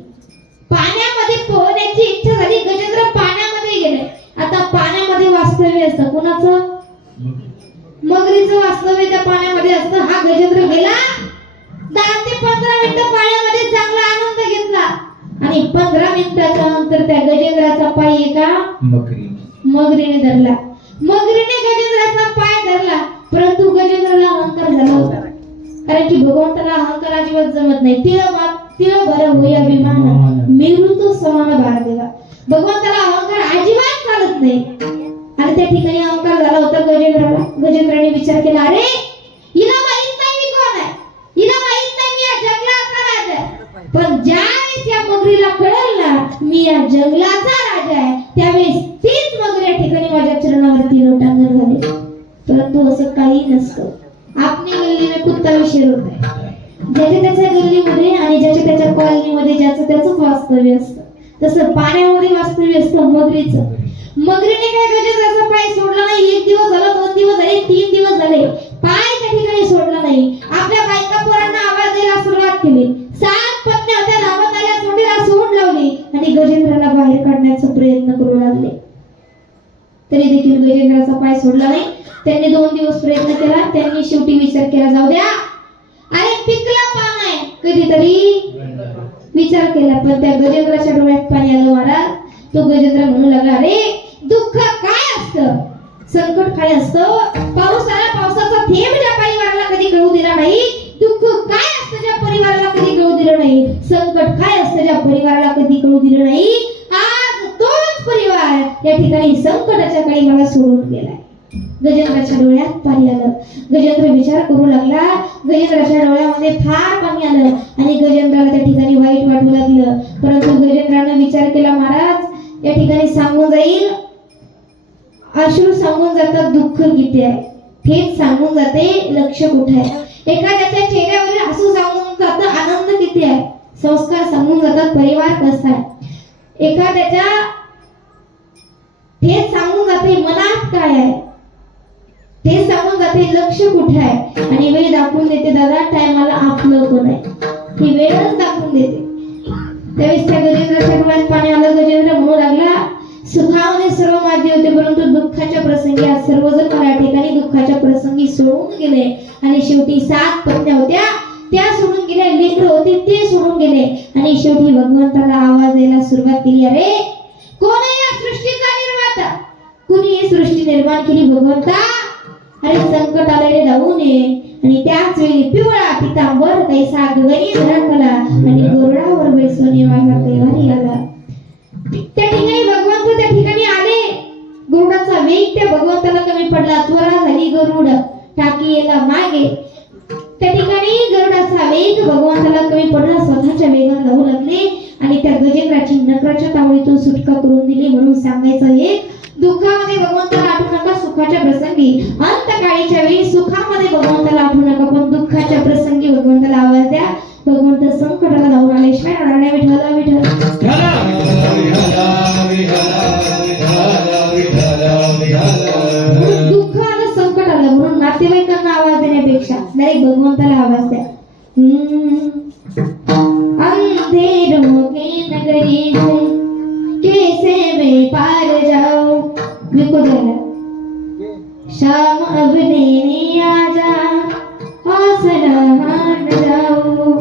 पाण्यामध्ये पोहण्याची इच्छा झाली गजेंद्र पाण्यामध्ये गेले आता पाण्यामध्ये वास्तव्य असतं कुणाचं मगरीचं वास्तव्य त्या पाण्यामध्ये असतं हा गजेंद्र गेला 10 ते 15 मिनिटं पाण्यामध्ये चांगला आनंद घेतला आणि 15 मिनिटाच्या नंतर त्या गजेंद्राचा पाय एका मगरीने धरला मगरीने गजेंद्राचा पाय धरला परंतु गजेंद्राला अहंकार झाला होता कारण की भगवंताला अहंकार अजिबात जमत नाही तिला बरं होई अभिमान मेरू तो समान भार देवा भगवंताला अहंकार अजिबात चालत नाही आणि त्या ठिकाणी अहंकार झाला होता गजेंद्राला गजेंद्राने विचार केला अरे हिला माहित नाही मी कोण आहे हिला माहित नाही मी या जंगलाचा राजा आहे पण ज्यावेळेस या मगरीला कळलं ना मी या जंगलाचा राजा आहे त्यावेळेस तीच मगर या ठिकाणी माझ्या चरणावरती लोटांगण झाले परंतु असं काही नसतं आपली गल्ली में कुत्ता विषय होत आहे ज्याच्या त्याच्या गल्लीमध्ये आणि ज्याच्या त्याच्या कॉलनीमध्ये ज्याचं त्याचंच वास्तव्य असतं तसं पाण्यामध्ये वास्तव्य असतं मगरीचं मगरीने काय गजेंद्राचा पाय सोडला नाही 1 दिवस झाला 2 दिवस झाले 3 दिवस झाले पाय त्या ठिकाणी सोडला नाही आपल्या बायका पोरांना आवाज द्यायला सुरुवात केली 7 पत्नी होत्या धावत आल्या सोडीला सोड लावली आणि गजेंद्राला बाहेर काढण्याचा प्रयत्न करू लागले तरी देखील गजेंद्राचा पाय सोडला नाही त्यांनी 2 दिवस प्रयत्न केला त्यांनी शेवटी विचार केला जाऊ द्या अरे पिकला पान आहे कधीतरी विचार केला, पण त्या गजेंद्राच्या डोळ्यात पाणी आलं महाराज. तो गजेंद्र म्हणू लागला, अरे दुःख काय असतं, संकट काय असतं, पाऊस आला पावसाचा थेंब ज्या परिवाराला कधी कळू दिला नाही, दुःख काय असतं ज्या परिवाराला कधी कळू दिलं नाही, संकट काय असतं ज्या परिवाराला कधी कळू दिलं नाही, आज तोच परिवार या ठिकाणी संकटाच्या काळी मला सोडून गेलाय. गजेंद्राच्या डोळ्यात पाणी आलं. गजेंद्र विचार करू लागला. गजेंद्राच्या डोळ्यामध्ये फार पाणी आलं आणि गजेंद्राला त्या ठिकाणी वाईट वाटू लागलं. परंतु गजेंद्राने विचार केला, महाराज या ठिकाणी सांगून जाईल, अश्रू सांगून जातात दुःख किती आहे, थेट सांगून जाते लक्ष कुठे आहे. एखाद्याच्या चेहऱ्यावरील हसू सांगून जातं आनंद किती आहे, संस्कार सांगून जातात परिवार कसा आहे. एखाद्याच्या थेट सांगून जाते मनात काय आहे, ते सांगून जाते लक्ष कुठे आहे. आणि वेळ दाखवून देते दादा टायमाला आपलं कोण आहे, ही वेळच दाखवून देते. त्यावेळेस त्या गजेंद्राच्या डोळ्यात पाणी आलं. गजेंद्र म्हणू लागला, सुखामध्ये सर्व माझे होते, परंतु दुःखाच्या प्रसंगी आज सर्वजण मला या ठिकाणी दुःखाच्या प्रसंगी सोडून गेले. आणि शेवटी 7 पत्न्या होत्या त्या सोडून गेल्या, लेकरं होते ते सोडून गेले. आणि शेवटी भगवंताला आवाज द्यायला सुरुवात केली, अरे कोण आहे या सृष्टीचा निर्माता, कुणी ही सृष्टी निर्माण केली भगवंता. अरे संकट आलेले धावू नये. आणि त्याच वेळी पिवळा पितांबर कैसा गगनी धडकला आणि गरुडावर बैसोनी माझा कैवारी आला. त्या ठिकाणी भगवंत त्या ठिकाणी आले. गरुडाचा वेग त्या भगवंताला कमी पडला. त्वरा झाली गरुड टाकी येला मागे. त्या ठिकाणी गरुडाचा वेग भगवंताला कमी पडला. स्वतःच्या वेगाने धावू लागले आणि त्या गजेंद्राची नकराच्या तावडीतून सुटका करून दिली. म्हणून सांगायचं एक, दुःखामध्ये भगवंताला आठवू नका, सुखाच्या प्रसंगी अंतकाळीच्या वेळी सुखामध्ये भगवंताला आठवू नका, पण दुःखाच्या प्रसंगी भगवंताला आवाज द्या. भगवंत संकटाला धावून आले. श्री विठ्ठल विठ्ठल. दुःख आलं संकट आलं म्हणून नातेवाईकांना आवाज देण्यापेक्षा डायरेक्ट भगवंताला आवाज द्या. अंधेरों की नगरी में कैसे मैं पार जाऊं, बिल्कुल जाएगा शाम अब लेने आजा हौसला हार जाऊं,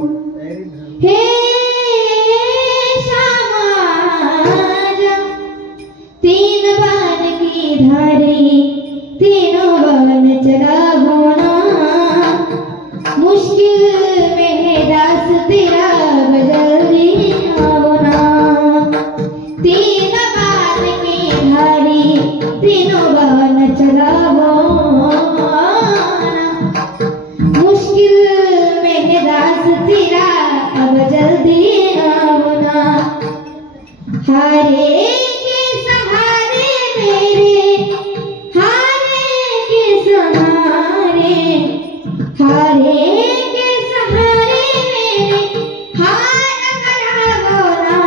हे शाम आजा, 3 बाण की धारी 3 बाण चला होना, मुश्किल में है दास तेरा बजरी होना, 3 बाण की धारी 3 बाण चला होना, मुश्किल में है दास तेरा अब जल्दी होना, हारे के सहारे मेरे, हारे के सहारे, हारे के सहारे मेरे, हार करा होना,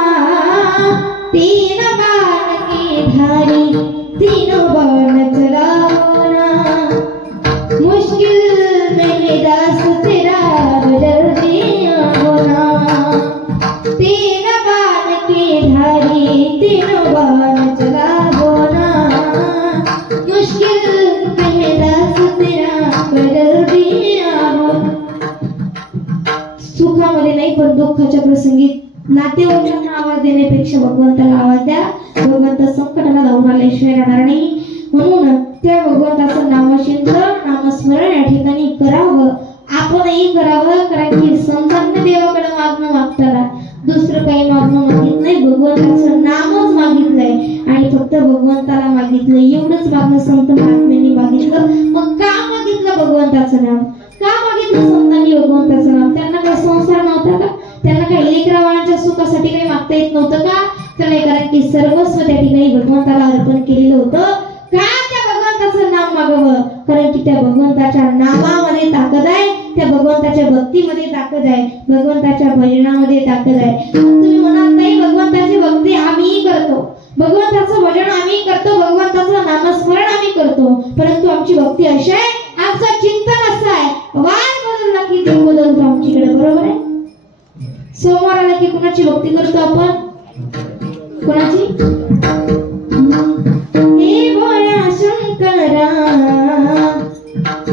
3 बाण की धारी 3 बाण चलाना, मुश्किल में है दास तेरा जल्दी होना, 3 बाण की धारी 3 बाण चलाना, मुश्किल में है दास तेरा जल्दी होना. सुखामध्ये नाही पण दुःखाच्या प्रसंगी नातेवाईकांना आवाज देण्यापेक्षा भगवंताला आवाज द्या. भगवंत संकटाला धावून आल्याशिवाय राहणार नाही. म्हणून त्या भगवंताचं नामचिंतन नामस्मरण या ठिकाणी करावं, आपणही करावं. कारण की संतांना देवाकडे मागणं मागताना दुसरं काही मागणं मागितलं नाही, भगवंताचं नामच मागितलंय आणि फक्त भगवंताला मागितलं. एवढंच मागणं संत महात्म्यांनी मागितलं. मग का मागितलं भगवंताचं नाम, का मागितलं संतांनी भगवंताचं नाम? त्यांना काही संसार नव्हता का? त्यांना काही लेकरावांच्या सुखासाठी काही मागता येत नव्हतं का? तर नाही, कारण की सर्वस्व त्या ठिकाणी भगवंताला अर्पण केलेलं होतं. का त्या भगवंताचं नाम मागावं? कारण की त्या भगवंताच्या नामामध्ये ताकद आहे, त्या भगवंताच्या भक्तीमध्ये ताकद आहे, भगवंताच्या भजनामध्ये ताकद आहे. तुम्ही म्हणाल नाही भगवंताची भक्ती आम्हीही करतो, भगवंताचं भजन आम्ही करतो, भगवंताचं नामस्मरण आम्ही करतो, परंतु आमची भक्ती अशी आहे, आमचं चिंतन असं आहे, वार बदलला की देव बदलतो आमच्याकडे. बरोबर आहे? सोमवार आला की कुणाची भक्ती करतो आपण? कोणाची? हे भोळ्या शंकरा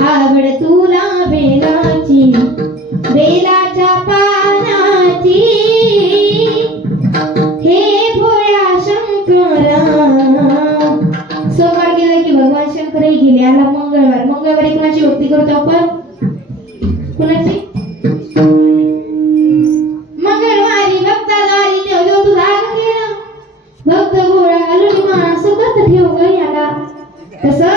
आवड तुला बेलाची, बेलाच्या पानाची हे भोळ्या शंकरा. सोमवार गेला की भगवान शंकरही गेले. आला मंगळवार. मंगळवारी कुणाची भक्ती करतो आपण? कुणाची? मंगळवारी भक्ताद्वारी देव तुझा गेला. भक्त गोळा घालून माणूस सुखत ठेव गयाला. कसं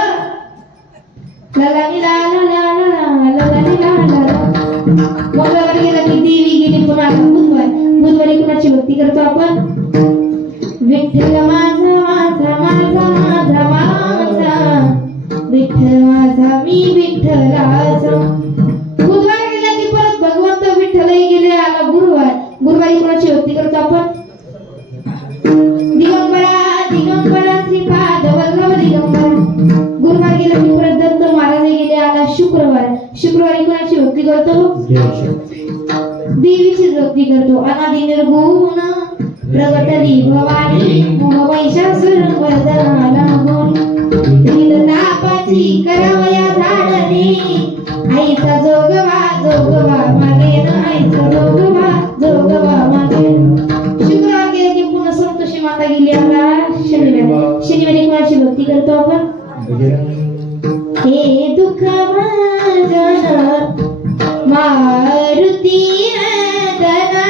मंगळवारी गेला की देवी गेली. पुन्हा बुधवार. बुधवारी कुणाची भक्ती करतो आपण? विठ्ठल माझा माझा माझा माझा माझा विठ्ठल माझा मी विठ्ठलाचा. बुधवार गेला की परत भगवंत विठ्ठलही गेले. आला गुरुवार. गुरुवारी कुणाची भक्ती करतो आपण? दिगंबरा दिगंबरा श्रीपाद वल्लभ दिगंबरा. गुरुवार गेला की परत दत्त महाराज गेले. आला शुक्रवार. शुक्रवारी कुणाची भक्ती करतो? देवीची भक्ती करतो. अनादि निर्गुण प्रगटली भवानी महिषासुर वरदानाला गुण. तापाची करावया झाडणे आईचा जोगवा जोगवा मागे न आईचा जोगवा जोगवा मागे. शुक्रवार गेले की पुन्हा संतोषी माता गेली. आला शनिवार. शनिवारी कुणाची भक्ती करतो आपण? हे दुःख भाजन मारुती नंदना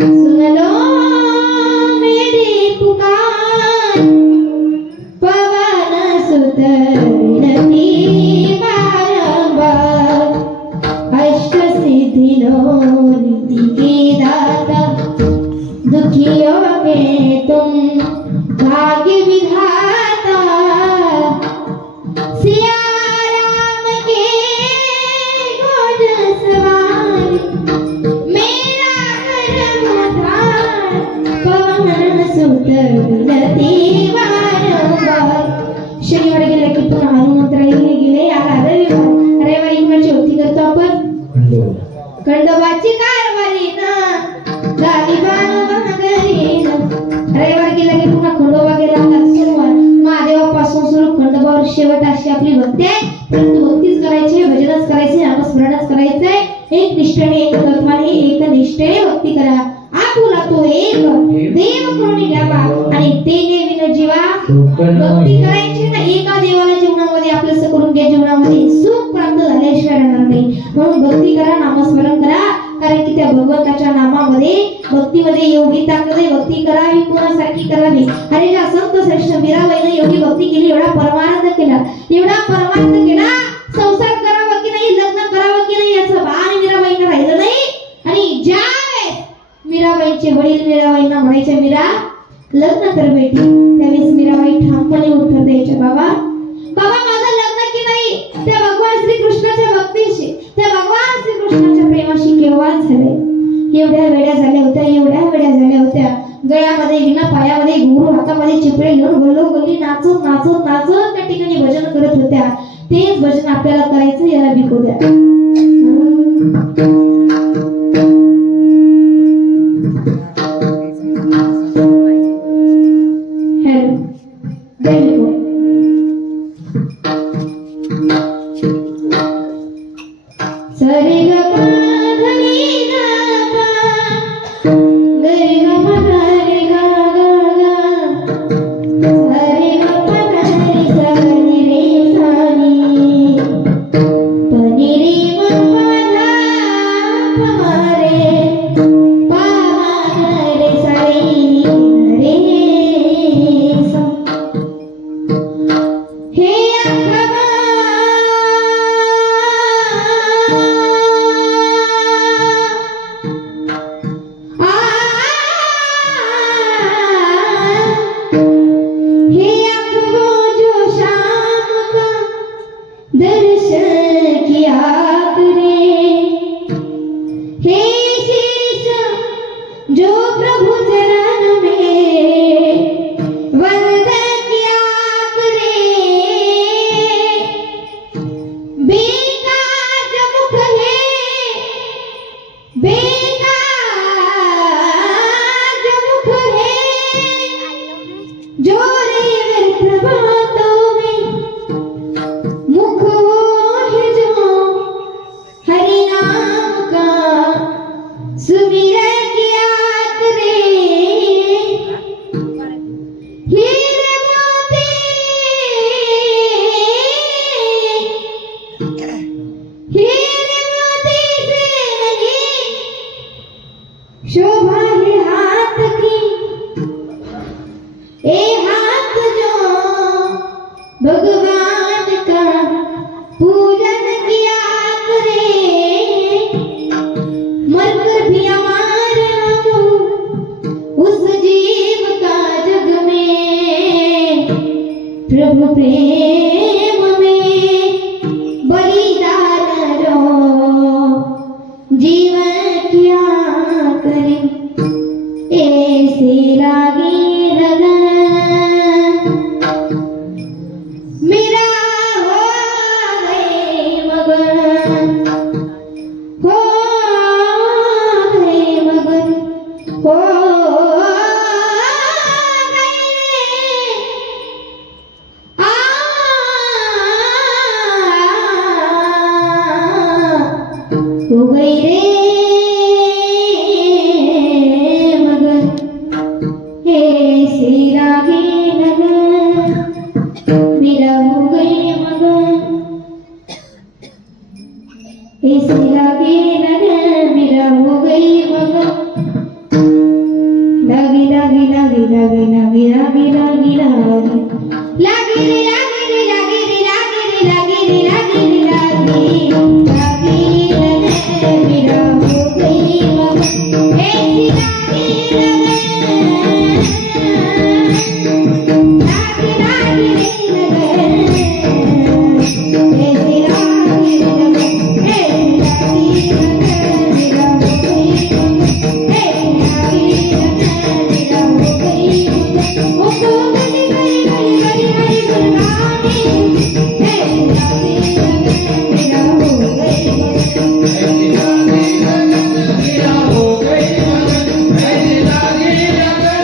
सुन लो मेरी पुकार पवन सुत विनती बारंबार अष्ट सिद्धि लो निधि के दाता दुखियों के तुम भाग्य विधाता सिया राम के गोद सवार मेरा करम धार पवन सुत विनती बारंबार. शनिवारी गेला की पुन्हा हनुमंतरायला गेले. आला रविवार. रविवारी कुणाची भक्ती करतो आपण? खंडोबाची कारवारी ना गाली बाण रविवार गेला की पुन्हा खंडोबा गेला. सोमवार महादेवापासून सुरू खंडोबावर शेवट अशी आपली भक्ती आहे. परंतु भक्तीच करायची, भजनच करायचे, नामस्मरणच करायचंय. एक निष्ठेने एक तत्वाने एक निष्ठेने भक्ती करा. आपुला तो एक देव करून घ्यावा आणि ते विन जीवा भक्ती करायची ना. एका देवाला जीवनामध्ये आपलं करून घ्या. जीवनामध्ये सुख प्राप्त झाल्याशिवाय राहणार नाही. म्हणून भक्ती करा, नामस्मरण करा. कारण की त्या भगवंताच्या नामामध्ये भक्तीमध्ये एवढी ताकद आहे. भक्ती करावी कोणासारखी करावी. अरे ज्या संत श्रेष्ठ मीराबाईने एवढी भक्ती केली, एवढा परमार्थ केला, एवढा परमार्थ केला. संसार करावा की नाही, लग्न करावं की नाही याचं भान मीराबाईंना राहिलं नाही. आणि ज्या मीराबाईंचे वडील मीराबाईंना म्हणायचे मीरा लग्न कर बेटी, त्यावेळेस मीराबाई ठामपणे उत्तर द्यायच्या बाबा बाबा माझं लग्न की नाही त्या भगवान श्रीकृष्णाच्या भक्तीशी, त्या भगवान श्रीकृष्णाच्या प्रेमाशी केव्हा झाले. एवढ्या वेड्या झाल्या होत्या, एवढ्या वेड्या झाल्या होत्या. गळ्यामध्ये विना, पायामध्ये घुंगरू, हातामध्ये चिपळे घेऊन गल्लोगल्ली नाचून नाचून नाचून त्या ठिकाणी भजन करत होत्या. तेच भजन आपल्याला करायचं, याला बिकू द्या. सरे ग धनी ग रे ग रे ग सरे ग रे सनी रे सानी पनी रे मपा पमारे पामा रे साई रे सा. हे प्रेम में बलिदान रो जीवन क्या करे ऐसे लागे लगन मेरा हो गए मगन हो गए मगन हो हो गई रे मगन हे सिरा के लगन मेरा हो गई मगन हे सिरा के लगन मेरा हो गई मगन लागी लागी लागी लागी लागी लागी लागी लागी लागी रे लागी रे लागी रे लागी रे लागी रे लागी रे लागी लागी लगन मेरा हो गई मगन ऐसी लागी लगन लागी लागी रे लगन ऐसी लागी लगन ऐसी लागी लगन मेरा हो गई मगन ऐसी लागी लगन मेरा हो गई मगन ओ तो गली गली गली गली गली गुलगानी ऐसी लागी लगन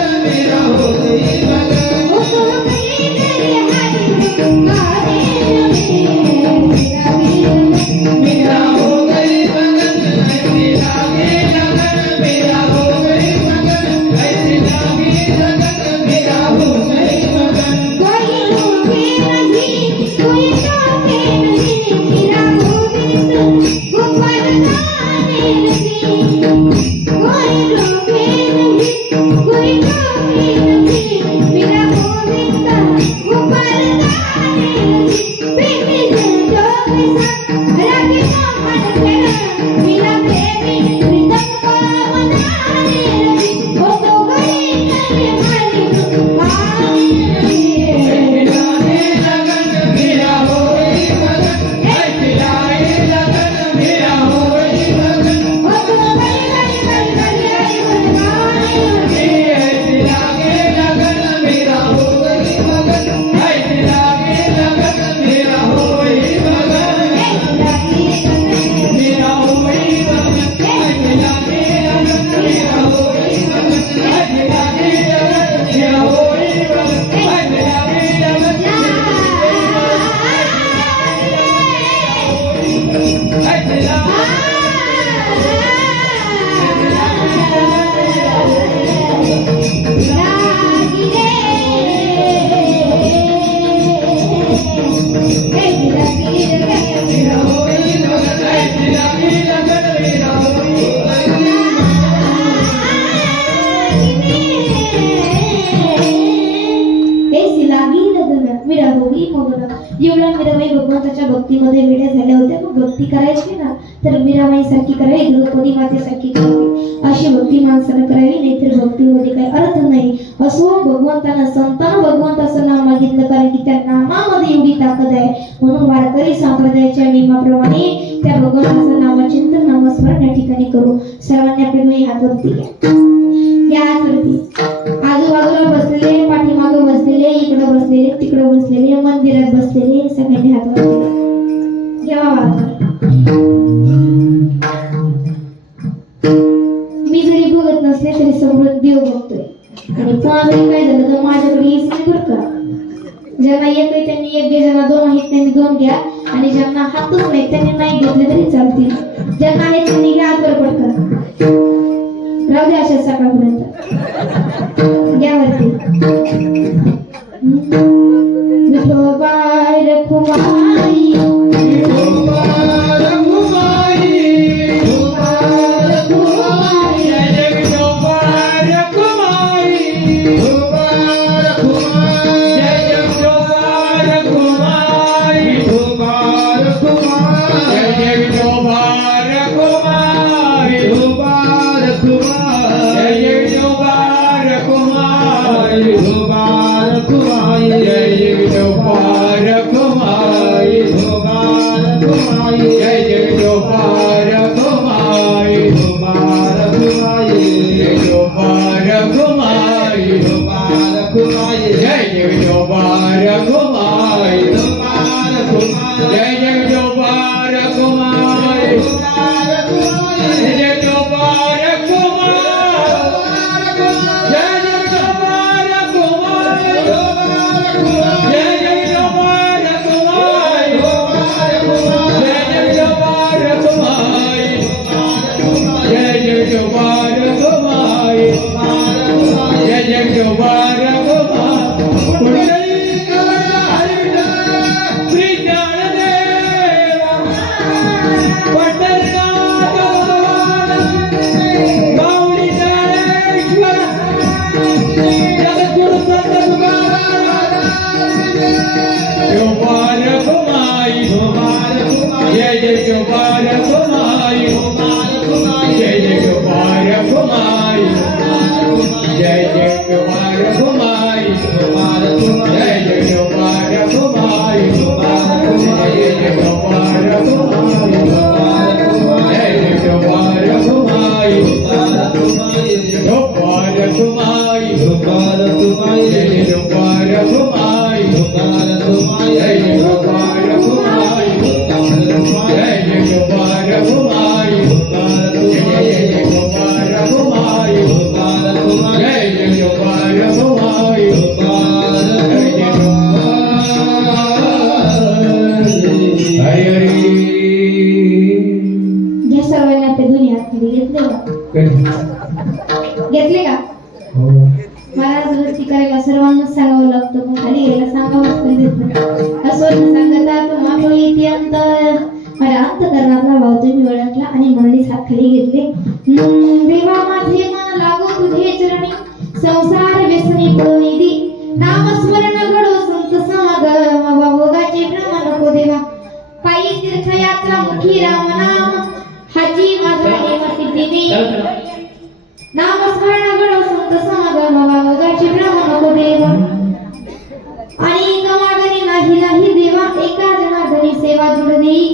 मेरा हो गई मगन ओ तो गली गली हरी गुलगानी ऐसी लागी लगन कोई रोके नहीं कोई टोके नहीं मेरा गोविंद गोपाल गाने लगे कोई रोके नहीं कोई टोके नहीं मेरा गोविंद गोपाल गाने लगे बेबी जो पैसा राखी मोहन तेरा मेरा प्रेमी प्रीतम को मनाने लगी वो तो गई गई हमारी गाने लगी वो तो गई गई गई गई गई गुलगाने लगी ऐसी लागी लगन लागी रे ऐसी लागी लगन मेरा हो ऐसी लागी लगन मेरा हो गई मगन एवढ्या मीराबाई भगवंताच्या भक्तीमध्ये वेड्या झाल्या होत्या मग भक्ती करायची ना तर मीराबाई सारखी करावी द्रौपदी मातेसारखी करावी अशी भक्ती माणसाला करावी नाहीतर भक्तीमध्ये काही अर्थ नाही असो भगवंतानं संतान भगवंताचं नाव मागितलं कारण की त्या नामामध्ये एवढी ताकद आहे म्हणून वारकरी संप्रदायाच्या नियमाप्रमाणे त्या भगवंताचं नामचिंतन नामस्मरण या ठिकाणी करू सर्वांनी आपले दोन्ही हात वरती घ्या हातवरती आजूबाजूला बसलेले पाठीमागे बसलेले इकडे बसलेले तिकडे बसलेले मंदिरात बसलेले सगळ्यांनी हात वरती घ्या हात मी जरी बघत नसले तरी समोर देव बघतोय आणि पुन्हा जरी काय झालं तर माझ्याकडे येच नाही बरं का ज्यांना एक आहे त्यांनी एक घ्या ज्यांना दोन आहेत त्यांनी दोन घ्या आणि ज्यांना हातच नाही त्यांनी नाही घेतले तरी चालतील ज्यांना आहेत त्यांनी घ्या हात वर पडतात राहू द्या अशा सकाळपर्यंत घ्या वरती विठोबाई रखुमाई Bye. कुमाई जय जय जोहार कुमाई गोपाल कुमाई जय जोहार कुमाई गोपाल कुमाई जय जय जोहार कुमाई गोपाल कुमाई जय जय जोहार कुमाई गोपाल कुमाई जय जय जोहार कुमाई जय जय जोहार कुमाई जय जय जोहार कुमाई जय जय जोहार कुमाई जय जय जोहार कुमाई जय जय जोहार कुमाई पुंडलिकाला हरिदा श्री ज्ञानदेवा पंढरनाथ गौरी ज्ञानेश्वर जगद्गुरु संत तुकाराम जोहार कुमाई जय जय जोहार कुमाई जय जय जोहार कुमाई जय जय जोहार कुमाई जय जय जोहार कुमाई जय जय जोहार कुमाई जय जय जोहार कुमाई जोहार कुमाई जय जय जोहार कुमाई जय जय जोहार कुमाई जय जय जोहार कुमाई जय जय जोहार कुमाई जय जय जोहार कुमाई जय जय हरी हरी घ्या सर्वांनी आपले दोन्ही हात खाली घेतले का महाराज वरती करायला सर्वांनाच सांगावं लागतं पण खाली घ्यायला सांगावंच पाहिजे असं सांगता तुम्हा बोली अंतर माझ्या अंतकरणातला भाव तुम्ही ओळखला आणि मनानेच हात खाली घेतले देवा माझे मन लागो तुझे चरणी संसार व्यसनी पळविदी नामस्मरण घडो संत समागम भोगाचे भ्रम नको देवा पायी तीर्थयात्रा मुखी राम नाम हाची माझा हेम सिद्धिनी नामस्मरण घडो संत समागम भोगाचे भ्रम नको देवा आणि गमागणी नाही देवा एका जनार्दनी सेवा जुड देई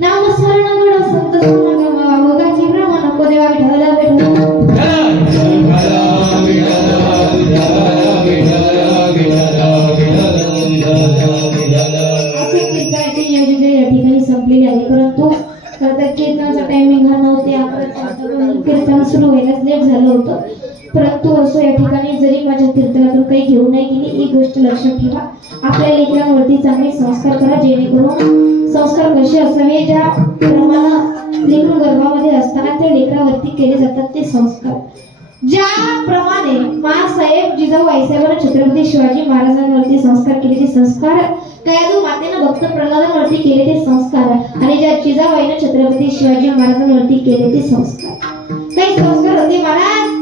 नामस्मरण घडो संत समागम भोगाचे भ्रम नको देवा विठ्ठल असे कीर्तनाचे नियोजन या ठिकाणी संपलेले आहे परंतु खरंतर कीर्तनाचा टायमिंग हा 9 ते 11 कीर्तन सुरू व्हायलाच लेट झालं होतं परंतु असं या ठिकाणी जरी माझ्या कीर्तनातून काही घेऊ नाही गेली एक गोष्ट लक्षात ठेवा आपल्या लेकरांवरती चांगले संस्कार करा जेणेकरून संस्कार कसे असावे ज्या प्रमाणे लेकरू गर्भामध्ये असताना त्या लेकरावरती केले जातात ते संस्कार ज्याप्रमाणे मासाहेब जिजाऊ आईसाहेबांना छत्रपती शिवाजी महाराजांवरती संस्कार केले ते संस्कार कयादू मातेनं भक्त प्रल्हादांवरती केले ते संस्कार आणि ज्या जिजाबाईनं छत्रपती शिवाजी महाराजांवरती केले ते संस्कार काही संस्कार होते महाराज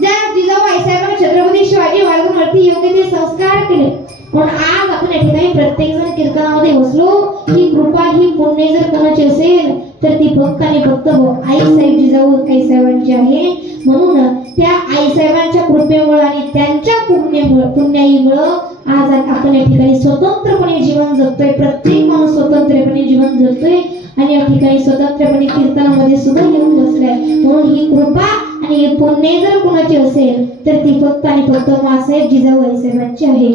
ज्या जिजाऊ आईसाहेबांना छत्रपती शिवाजी महाराजांवरती योग्य ते संस्कार केले पण आज आपण या ठिकाणी प्रत्येक जण कीर्तनामध्ये बसलो ही कृपा ही पुण्य जर कोणाची असेल तर ती फक्त आणि फक्त आईसाहेब जिजाऊ आईसाहेबांची आहे म्हणून त्या आईसाहेबांच्या कृपेमुळे आणि त्यांच्या पुण्याईमुळे आज आपण या ठिकाणी स्वतंत्रपणे जीवन जगतोय प्रत्येक माणूस स्वतंत्रपणे जीवन जगतोय आणि या ठिकाणी स्वतंत्रपणे कीर्तनामध्ये सुद्धा येऊन बसलाय म्हणून ही कृपा आणि हे पुण्य जर कोणाची असेल तर ती फक्त आणि फक्त मासाहेब जिजाऊ आईसाहेबांची आहे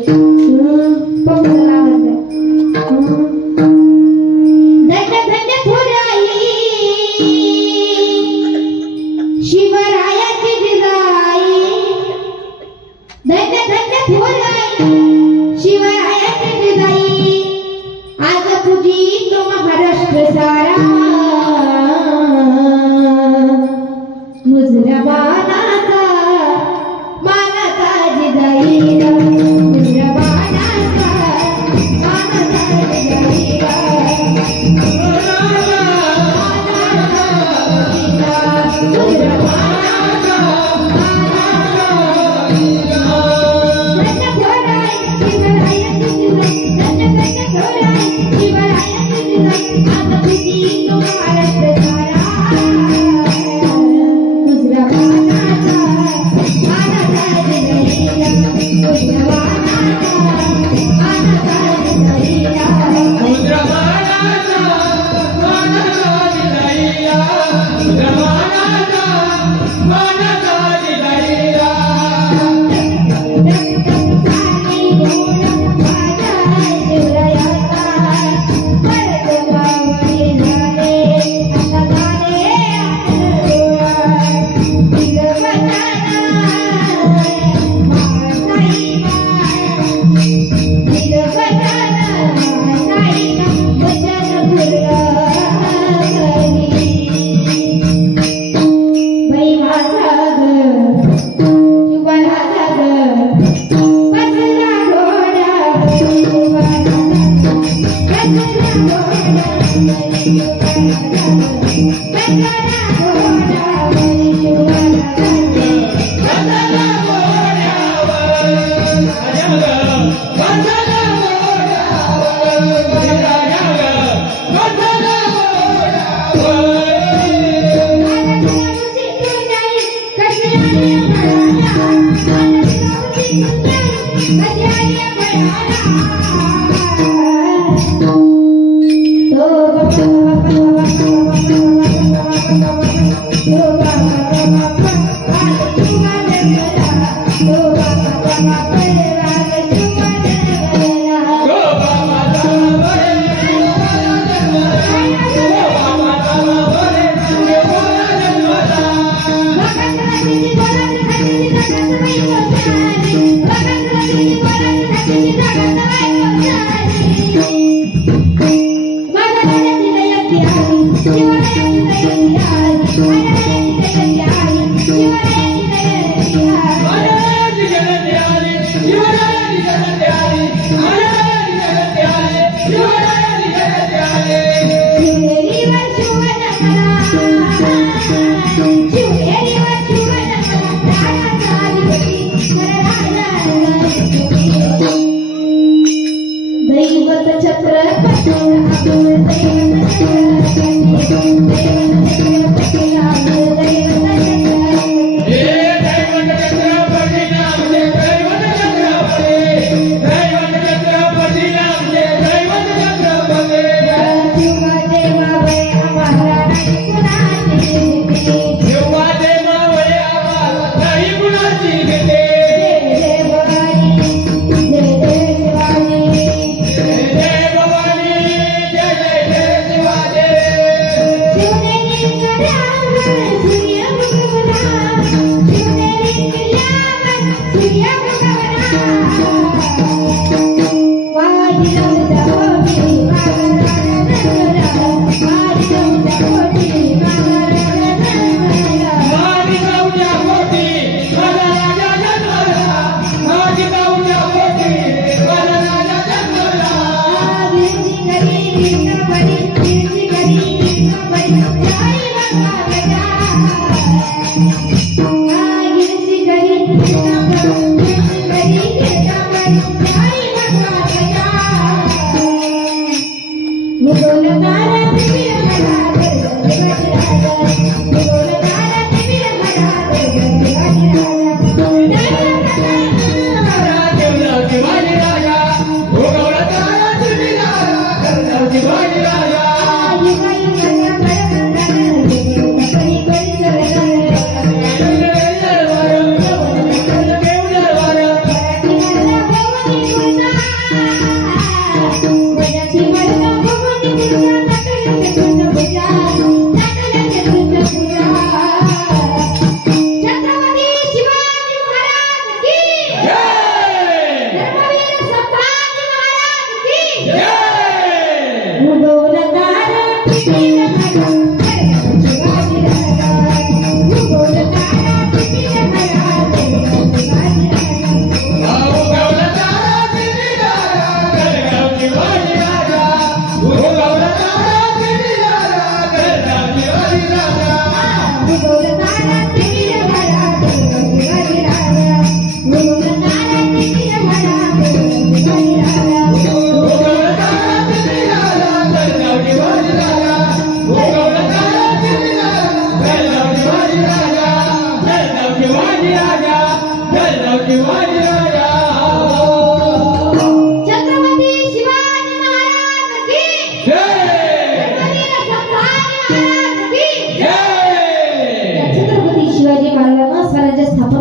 शिवरायाची जिजाई धन्य धन्य थोराई शिवरायाची जिजाई आज तुझी तो महाराष्ट्र सारा मुजरा मानाचा जिजाई मुजरा मानाचा जिजाई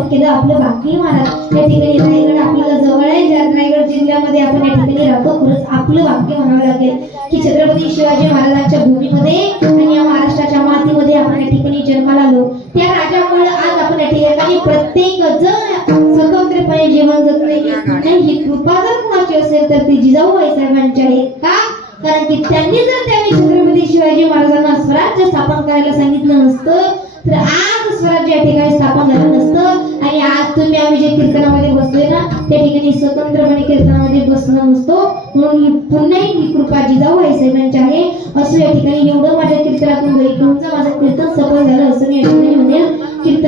केलं आपलं बाकी महाराज या ठिकाणी रायगड आपल्याला जवळ आहे. रायगड जिल्ह्यामध्ये आपण या ठिकाणी राहतो. खरंच आपलं वाक्य म्हणावं लागेल की छत्रपती शिवाजी महाराजांच्या भूमीमध्ये आणि या महाराष्ट्राच्या मातीमध्ये आपण या ठिकाणी जन्माला आलो. त्या राजामुळे आज आपण या ठिकाणी प्रत्येक जण स्वतंत्रपणे जीवन जगतोय. नाही ही कृपा जर कुणाची असेल तर ती जिजाऊबाई साहेबांची आहे. का? कारण की त्यांनी जर त्यावेळी छत्रपती शिवाजी महाराजांना स्वराज्य स्थापन करायला सांगितलं नसतं तर आज स्वराज्य या ठिकाणी स्थापन झालं नसतं. आणि आज तुम्ही आम्ही जे कीर्तनामध्ये बसतोय ना त्या ठिकाणी स्वतंत्रपणे कीर्तनामध्ये बसणं नसतो. म्हणून पुन्हा ही कृपा जिजाऊबाई साहेबांची आहे असं या ठिकाणी एवढं माझ्या कीर्तनातून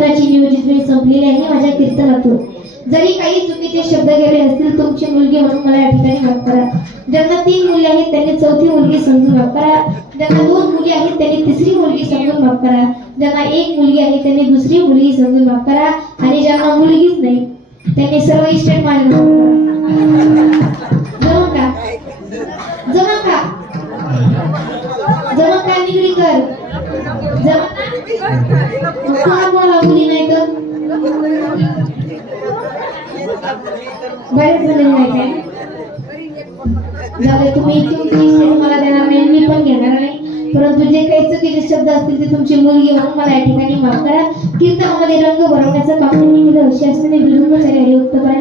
कीर्तनाची नियोजित वेळ संपलेली आहे माझ्या कीर्तनातून जरी काही चुकीचे शब्द गेले असतील तुमची मुलगी म्हणून मला या ठिकाणी माफ करा. ज्यांना 3 मुली आहेत त्यांनी चौथी मुलगी समजून माफ करा. ज्यांना 2 मुली आहेत त्यांनी तिसरी मुलगी समजून माफ करा. ज्यांना 1 मुलगी आहे त्यांनी दुसरी मुलगी समजून माफ करा. आणि ज्यांना मुलगीच नाही त्यांनी सर्व इस्टेट माझ्या माफ करा. जमा का जमा का निगडीकर जमा कोणाला मुली नाही तर बरेच जण नाही काय जाऊ तुम्ही तुमची मला देणार नाही मी पण घेणार नाही परंतु जे काही चुकीचे शब्द असतील ते तुमची मुलगी म्हणून मला या ठिकाणी माफ करा. कीर्तनामध्ये रंग भरवण्याचं काम त्यांनी केलं अशी असताना विरुद्धचारी हरिभक्त करा.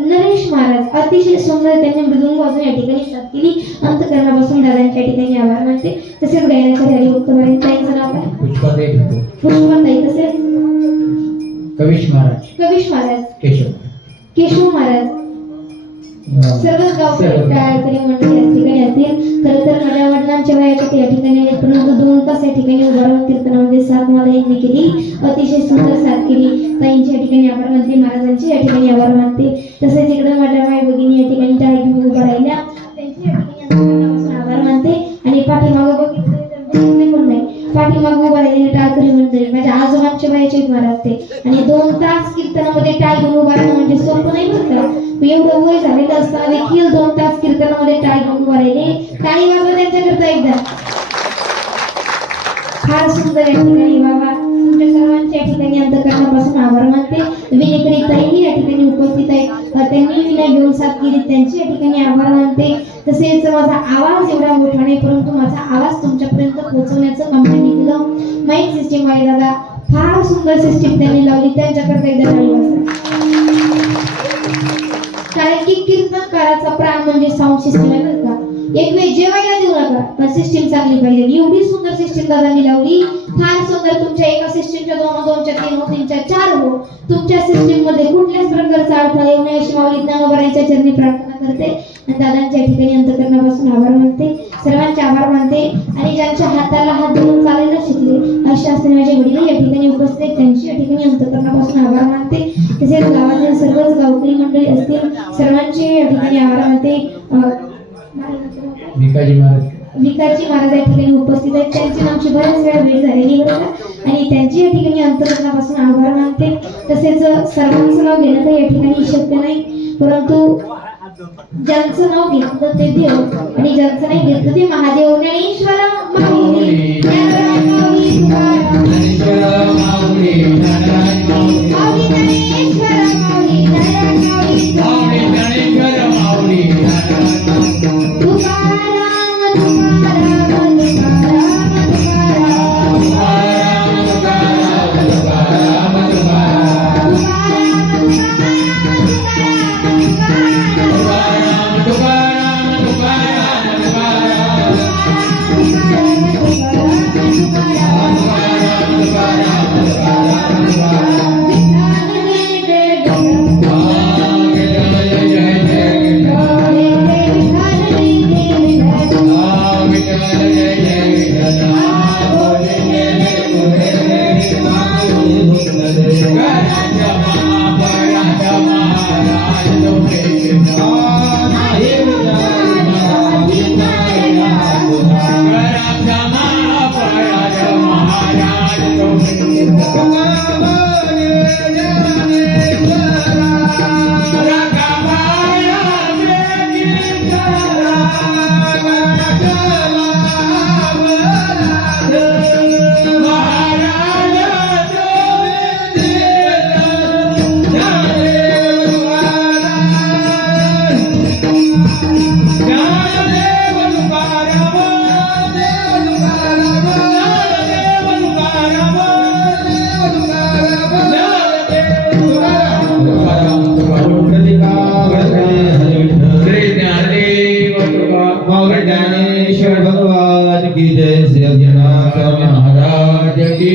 नरेश महाराज अतिशय सुंदर त्यांनी मृदुंग वाजून या ठिकाणी साथ केली. अंतःकरणापासून दादांच्या ठिकाणी आभार मानते. तसेच गायनाच्या हरिभक्त त्यांचं नाव काय पुष्पाताई. तसेच कविश महाराज केशव महाराज सर्वच गावकरी टाळकरी मंडळी या ठिकाणी असतील. खरं तर माझ्या वडिलांच्या वयाच्या या ठिकाणी आहेत परंतु 2 तास या ठिकाणी उभा राहून कीर्तनामध्ये साथ मला यांनी केली. अतिशय सुंदर साथ केली. ताईंच्या या ठिकाणी आभार मानते. महाराजांची या ठिकाणी आभार मानते. तसेच इकडे माझ्या माय भगिनी या ठिकाणी टाळ घेऊन उभा राहिल्या त्यांची या ठिकाणी आभार मानते. आणि पाठीमागं बघितलं कोण नाही पाठीमागं उभा राहिलेले टाळकरी मंडळी माझ्या आजोबांच्या वयाचे महाराज ते. आणि 2 तास कीर्तनामध्ये टाळ घेऊन उभा राहणं म्हणजे सोपं नाही बरं का. एवढं वय झालेलं असताना देखील 2 तास कीर्तनामध्ये टाळ घेऊन उभा राहिले. टाळी वाजवा त्यांच्याकरता एकदा. फार सुंदर या ठिकाणी बाबा तुमच्या सर्वांच्या या ठिकाणी अंतःकरणापासून आभार मानते. विनेकरी ताईही या ठिकाणी उपस्थित आहेत त्यांनी विना घेऊन साथ केली त्यांची या ठिकाणी आभार मानते. तसेच माझा आवाज एवढा मोठा नाही परंतु माझा आवाज तुमच्यापर्यंत पोहोचवण्याचं काम त्यांनी केलं. माईक सिस्टीम वाले दादा फार सुंदर सिस्टीम त्यांनी लावली त्यांच्याकरता एकदा टाळी वाजवा. कारण की कीर्तनकाराचा प्राण म्हणजे साऊंड सिस्टीम आहे बरं का. एक वेळ जेवायला देऊ नका पण सिस्टीम चांगली पाहिजे. एवढी सुंदर सिस्टीम दादांनी लावली. फार सुंदर. तुमच्या एका सिस्टीमच्या 2, 2च्या 3, 3च्या 4 हो. तुमच्या सिस्टीम मध्ये कुठल्याच प्रकारचा अडथळा येऊ नये अशी माऊली ज्ञानोबारायांच्या चरणी प्रार्थना करते. आणि दादांच्या ठिकाणी अंतःकरणापासून आभार मानते. सर्वांचे आभार मानते. आणि ज्यांच्या हाताला हात धरून चालायला शिकले अशा असताना माझे वडील या ठिकाणी उपस्थित आहेत त्यांची या ठिकाणी अंतःकरणापासून आभार मानते. तसेच गावातील सर्वच गावकरी मंडळी असतील सर्वांचे या ठिकाणी आभार मानते. भिकाजी महाराज या ठिकाणी उपस्थित आहेत त्यांची आमची बऱ्याच वेळा भेट झालेली बरोबर आणि त्यांची या ठिकाणी अंतःकरणापासून आभार मानते. तसेच सर्वांचं नाव घेणं तर या ठिकाणी शक्य नाही परंतु ज्यांचं नाव घेतलं ते देव आणि ज्यांचं नाही घेतलं ते महादेव. ज्ञानेश्वर माऊली ज्ञानेश्वर भगवान की जय. श्री अभिनाथ महाराज की